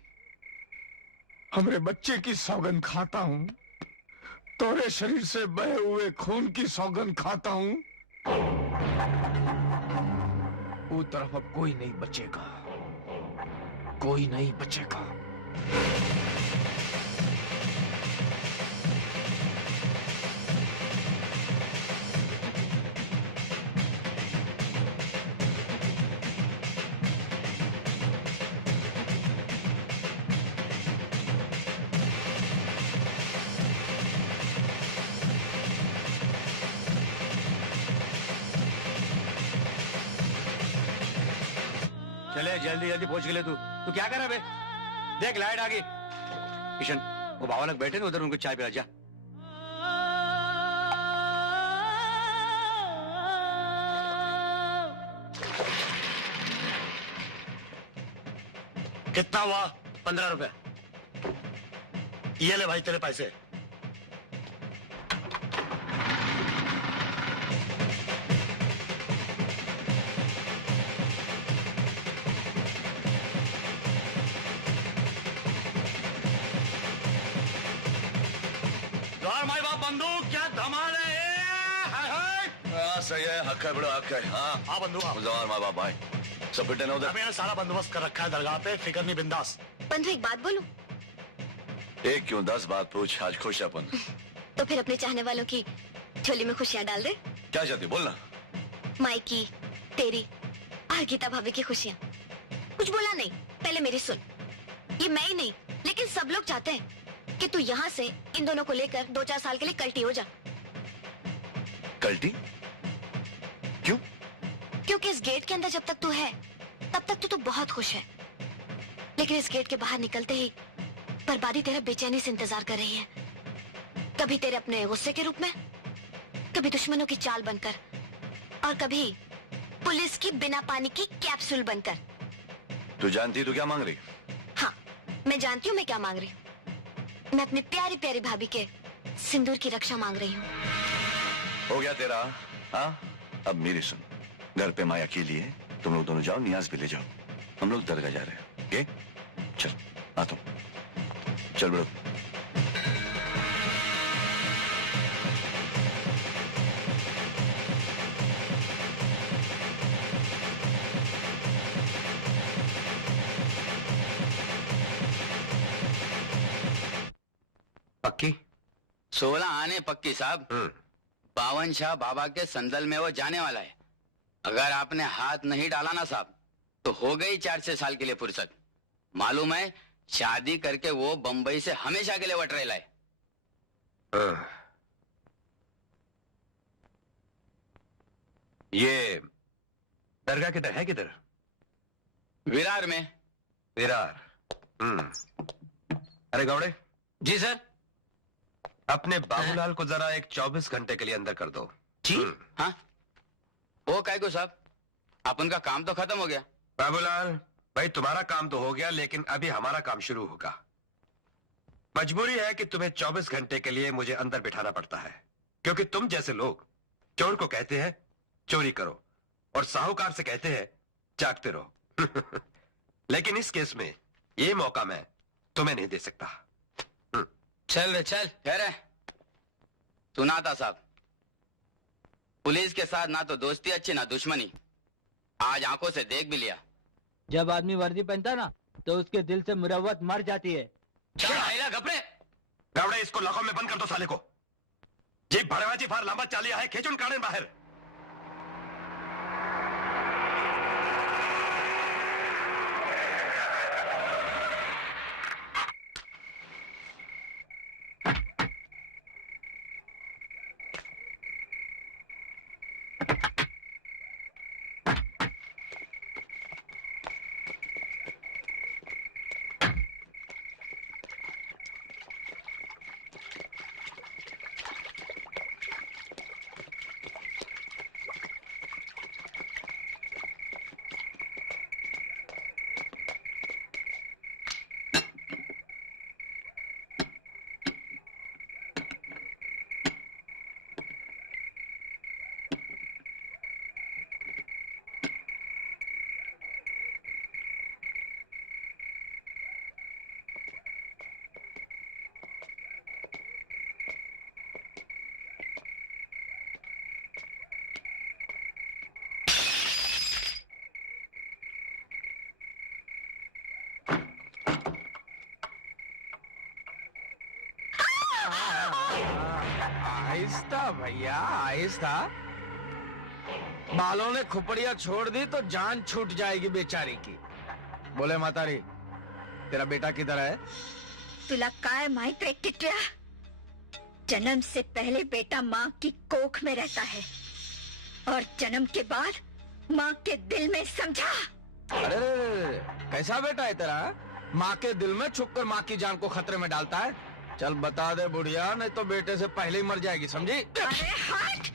हमरे बच्चे की सौगंध खाता हूं, तोरे शरीर से बहे हुए खून की सौगंध खाता हूं। वो तरफ अब कोई नहीं बचेगा, कोई नहीं बचेगा। चले जल्दी जल्दी पहुंच के ले। तू क्या कर रहा है बे? देख लाइट आ गई। किशन, वो बाबा लोग बैठे ना उधर, उनको चाय पिला जा। कितना हुआ? 15 रुपए। ये ले भाई तेरे पैसे। माई बाप बंदूक, क्या धमाल है? हाँ सही है, हक है, बड़ा हक है। हाँ बंदूक जवान माँ बाप भाई सब बेटे ना उधर। मैंने सारा बंदोबस्त कर रखा है दरगाह पे, फिक्र नहीं, बिंदास। बंधु एक बात बोलूं? एक क्यों 10 बात पूछ, आज खुश है अपन। तो फिर अपने चाहने वालों की झोली में खुशियां डाल दे। क्या चाहती बोलना? माई की, तेरी और गीता भाभी की खुशियां। कुछ बोला नहीं, पहले मेरी सुन। ये मैं ही नहीं, लेकिन सब लोग चाहते हैं कि तू यहाँ से इन दोनों को लेकर 2-4 साल के लिए कल्टी हो जा। कल्टी? क्यों? क्योंकि इस गेट के अंदर जब तक तू है तब तक तो बहुत खुश है, लेकिन इस गेट के बाहर निकलते ही बर्बादी तेरा बेचैनी से इंतजार कर रही है। कभी तेरे अपने गुस्से के रूप में, कभी दुश्मनों की चाल बनकर, और कभी पुलिस की बिना पानी की कैप्सूल बनकर। तू जानती तू क्या मांग रही? हाँ, मैं जानती हूँ मैं क्या मांग रही हूँ। मैं अपनी प्यारी प्यारी भाभी के सिंदूर की रक्षा मांग रही हूँ। हो गया तेरा? हाँ, अब मेरी सुन। घर पे माँ अकेली है, तुम लोग दोनों जाओ, नियाज भी ले जाओ। हम लोग दरगाह जा रहे हैं। ओके? चल आता हूँ। चल बड़ो। पक्की? 16 आने पक्की साहब। बावन शाह बाबा के संदल में वो जाने वाला है। अगर आपने हाथ नहीं डाला ना साहब तो हो गई 4-6 साल के लिए फुर्सत। मालूम है, शादी करके वो बंबई से हमेशा के लिए वटरेला है। ये दरगाह किधर है? किधर? विरार में। विरार। अरे गौड़े। जी सर। अपने बाबूलाल को जरा एक 24 घंटे के लिए अंदर कर दो। जी हाँ। वो काय को साहब, अपन का काम तो खत्म हो गया। बाबूलाल भाई, तुम्हारा काम तो हो गया, लेकिन अभी हमारा काम शुरू होगा। मजबूरी है कि तुम्हें 24 घंटे के लिए मुझे अंदर बिठाना पड़ता है, क्योंकि तुम जैसे लोग चोर को कहते हैं चोरी करो और साहूकार से कहते हैं जागते रहो। लेकिन इस केस में ये मौका मैं तुम्हें नहीं दे सकता। चल रे चल। ठहरे, सुना था साहब, पुलिस के साथ ना तो दोस्ती अच्छी ना दुश्मनी। आज आंखों से देख भी लिया। जब आदमी वर्दी पहनता ना तो उसके दिल से मुरव्वत मर जाती है। घपड़े गावड़े, इसको लाखों में बंद कर दो साले को। जी भड़वाची फार लांबा चालिया है, खेचुन काढ़े बाहर। आहिस्ता भैया आहिस्ता। बालों ने खुपड़िया छोड़ दी तो जान छूट जाएगी बेचारी की। बोले मातारी, तेरा बेटा किधर है? तुला काय माहित रे टिटिया, जन्म से पहले बेटा माँ की कोख में रहता है और जन्म के बाद माँ के दिल में, समझा? अरे कैसा बेटा है तेरा? माँ के दिल में छुपकर माँ की जान को खतरे में डालता है। चल बता दे बुढ़िया, नहीं तो बेटे से पहले ही मर जाएगी, समझी? अरे हट!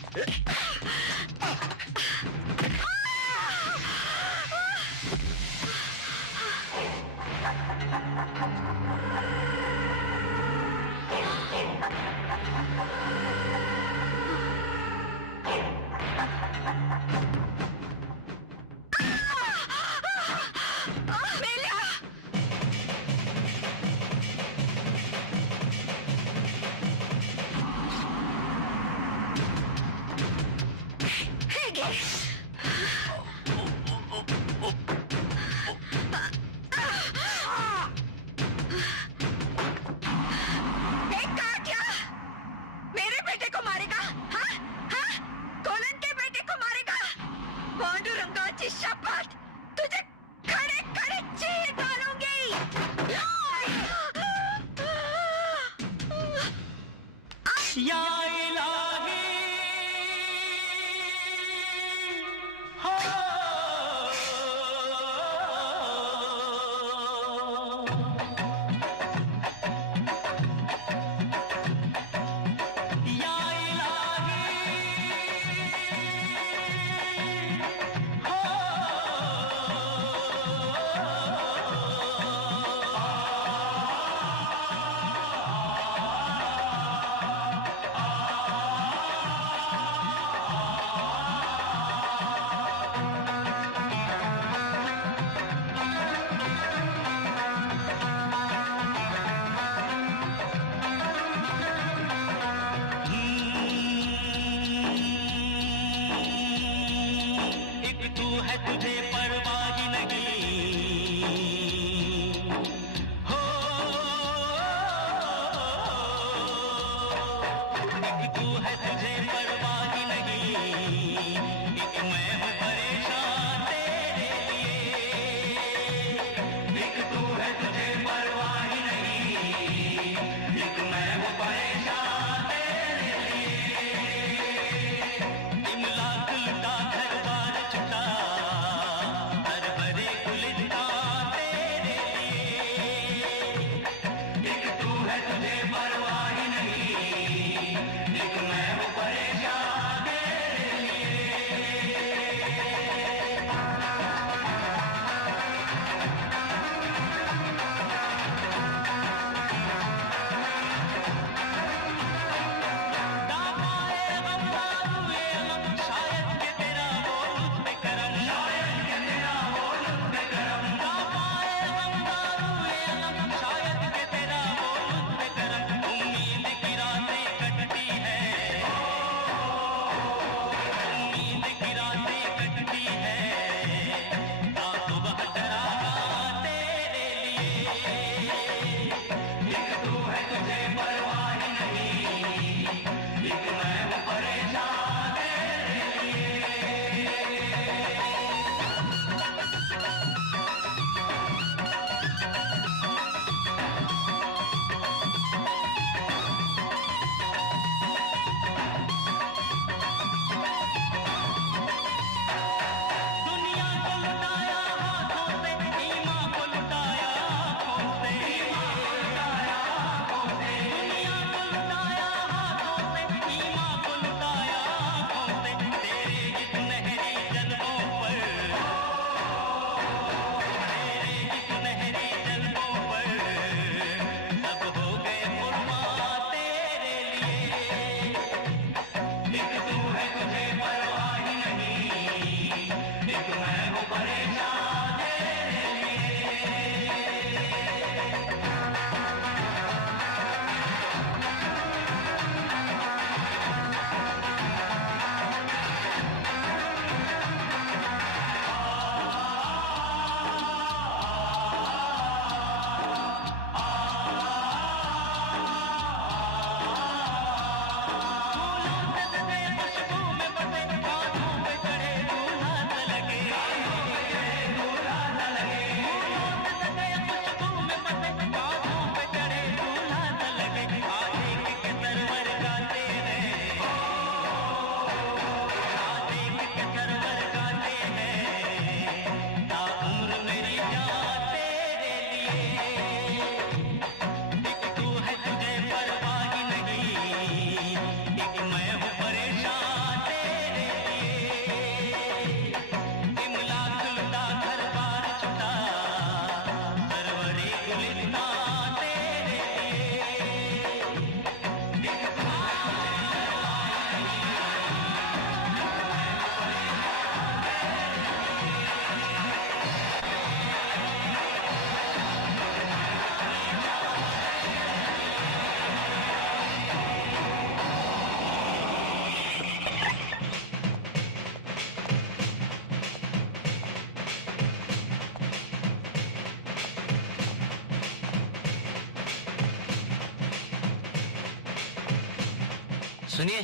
सुनिए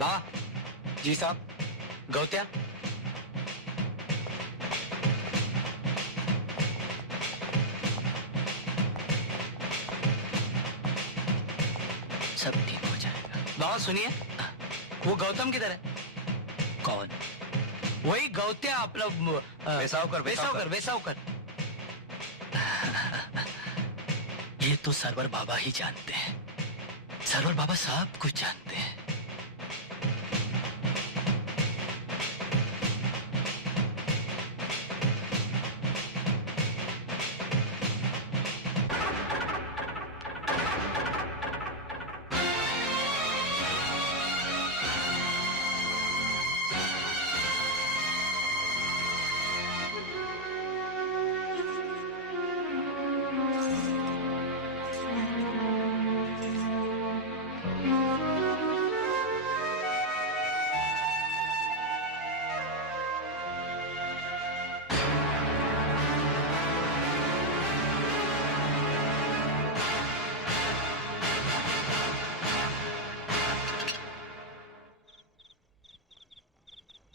बाबा जी साहब। गौत्या सब ठीक हो जाएगा। बाबा सुनिए, वो गौतम किधर है? कौन? वही गौत्या अपना वेसावकर। ये तो सरवर बाबा ही जानते हैं। सरवर बाबा सब कुछ जानते हैं।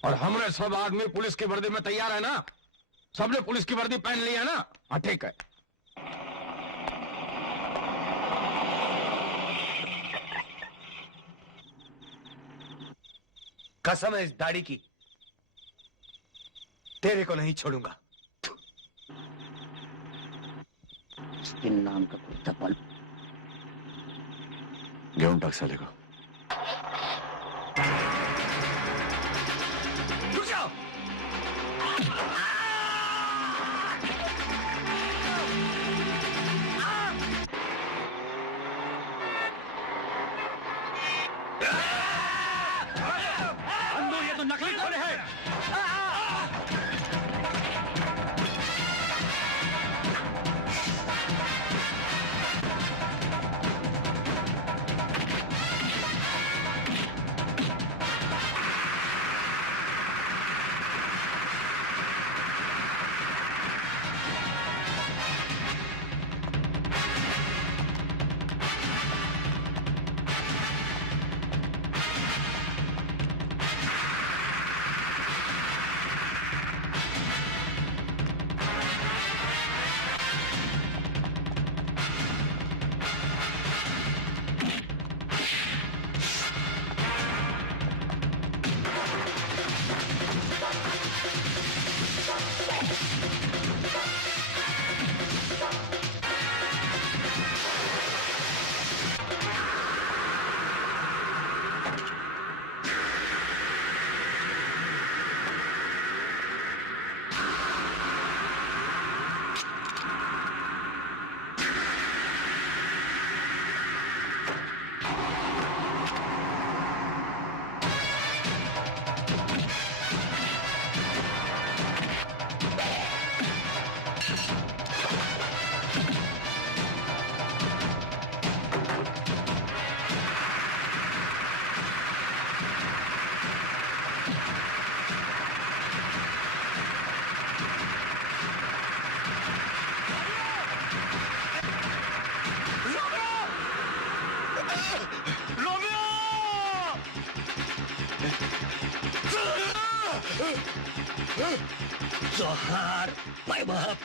और हमने सब आदमी पुलिस की वर्दी में तैयार है ना? सबने पुलिस की वर्दी पहन ली है ना? हाँ ठीक है। कसम है इस दाढ़ी की, तेरे को नहीं छोड़ूंगा। नाम का कुत्ता पाल घेऊन टाक साले को। जोहार भाई बाप।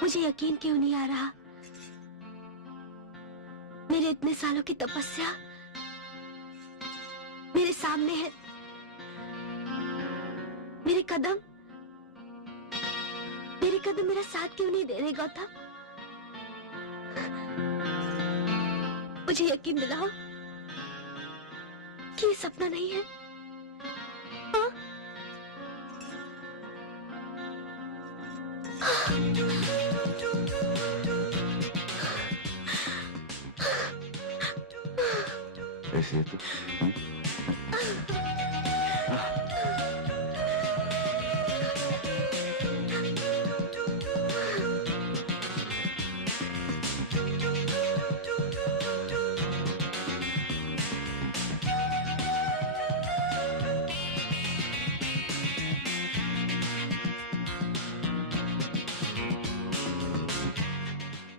मुझे यकीन क्यों नहीं आ रहा, मेरे इतने सालों की तपस्या मेरे सामने है। मेरे कदम मेरा साथ क्यों नहीं दे रहे गौतम? मुझे यकीन दिलाओ कि ये सपना नहीं है। हाँ? ऐसे तो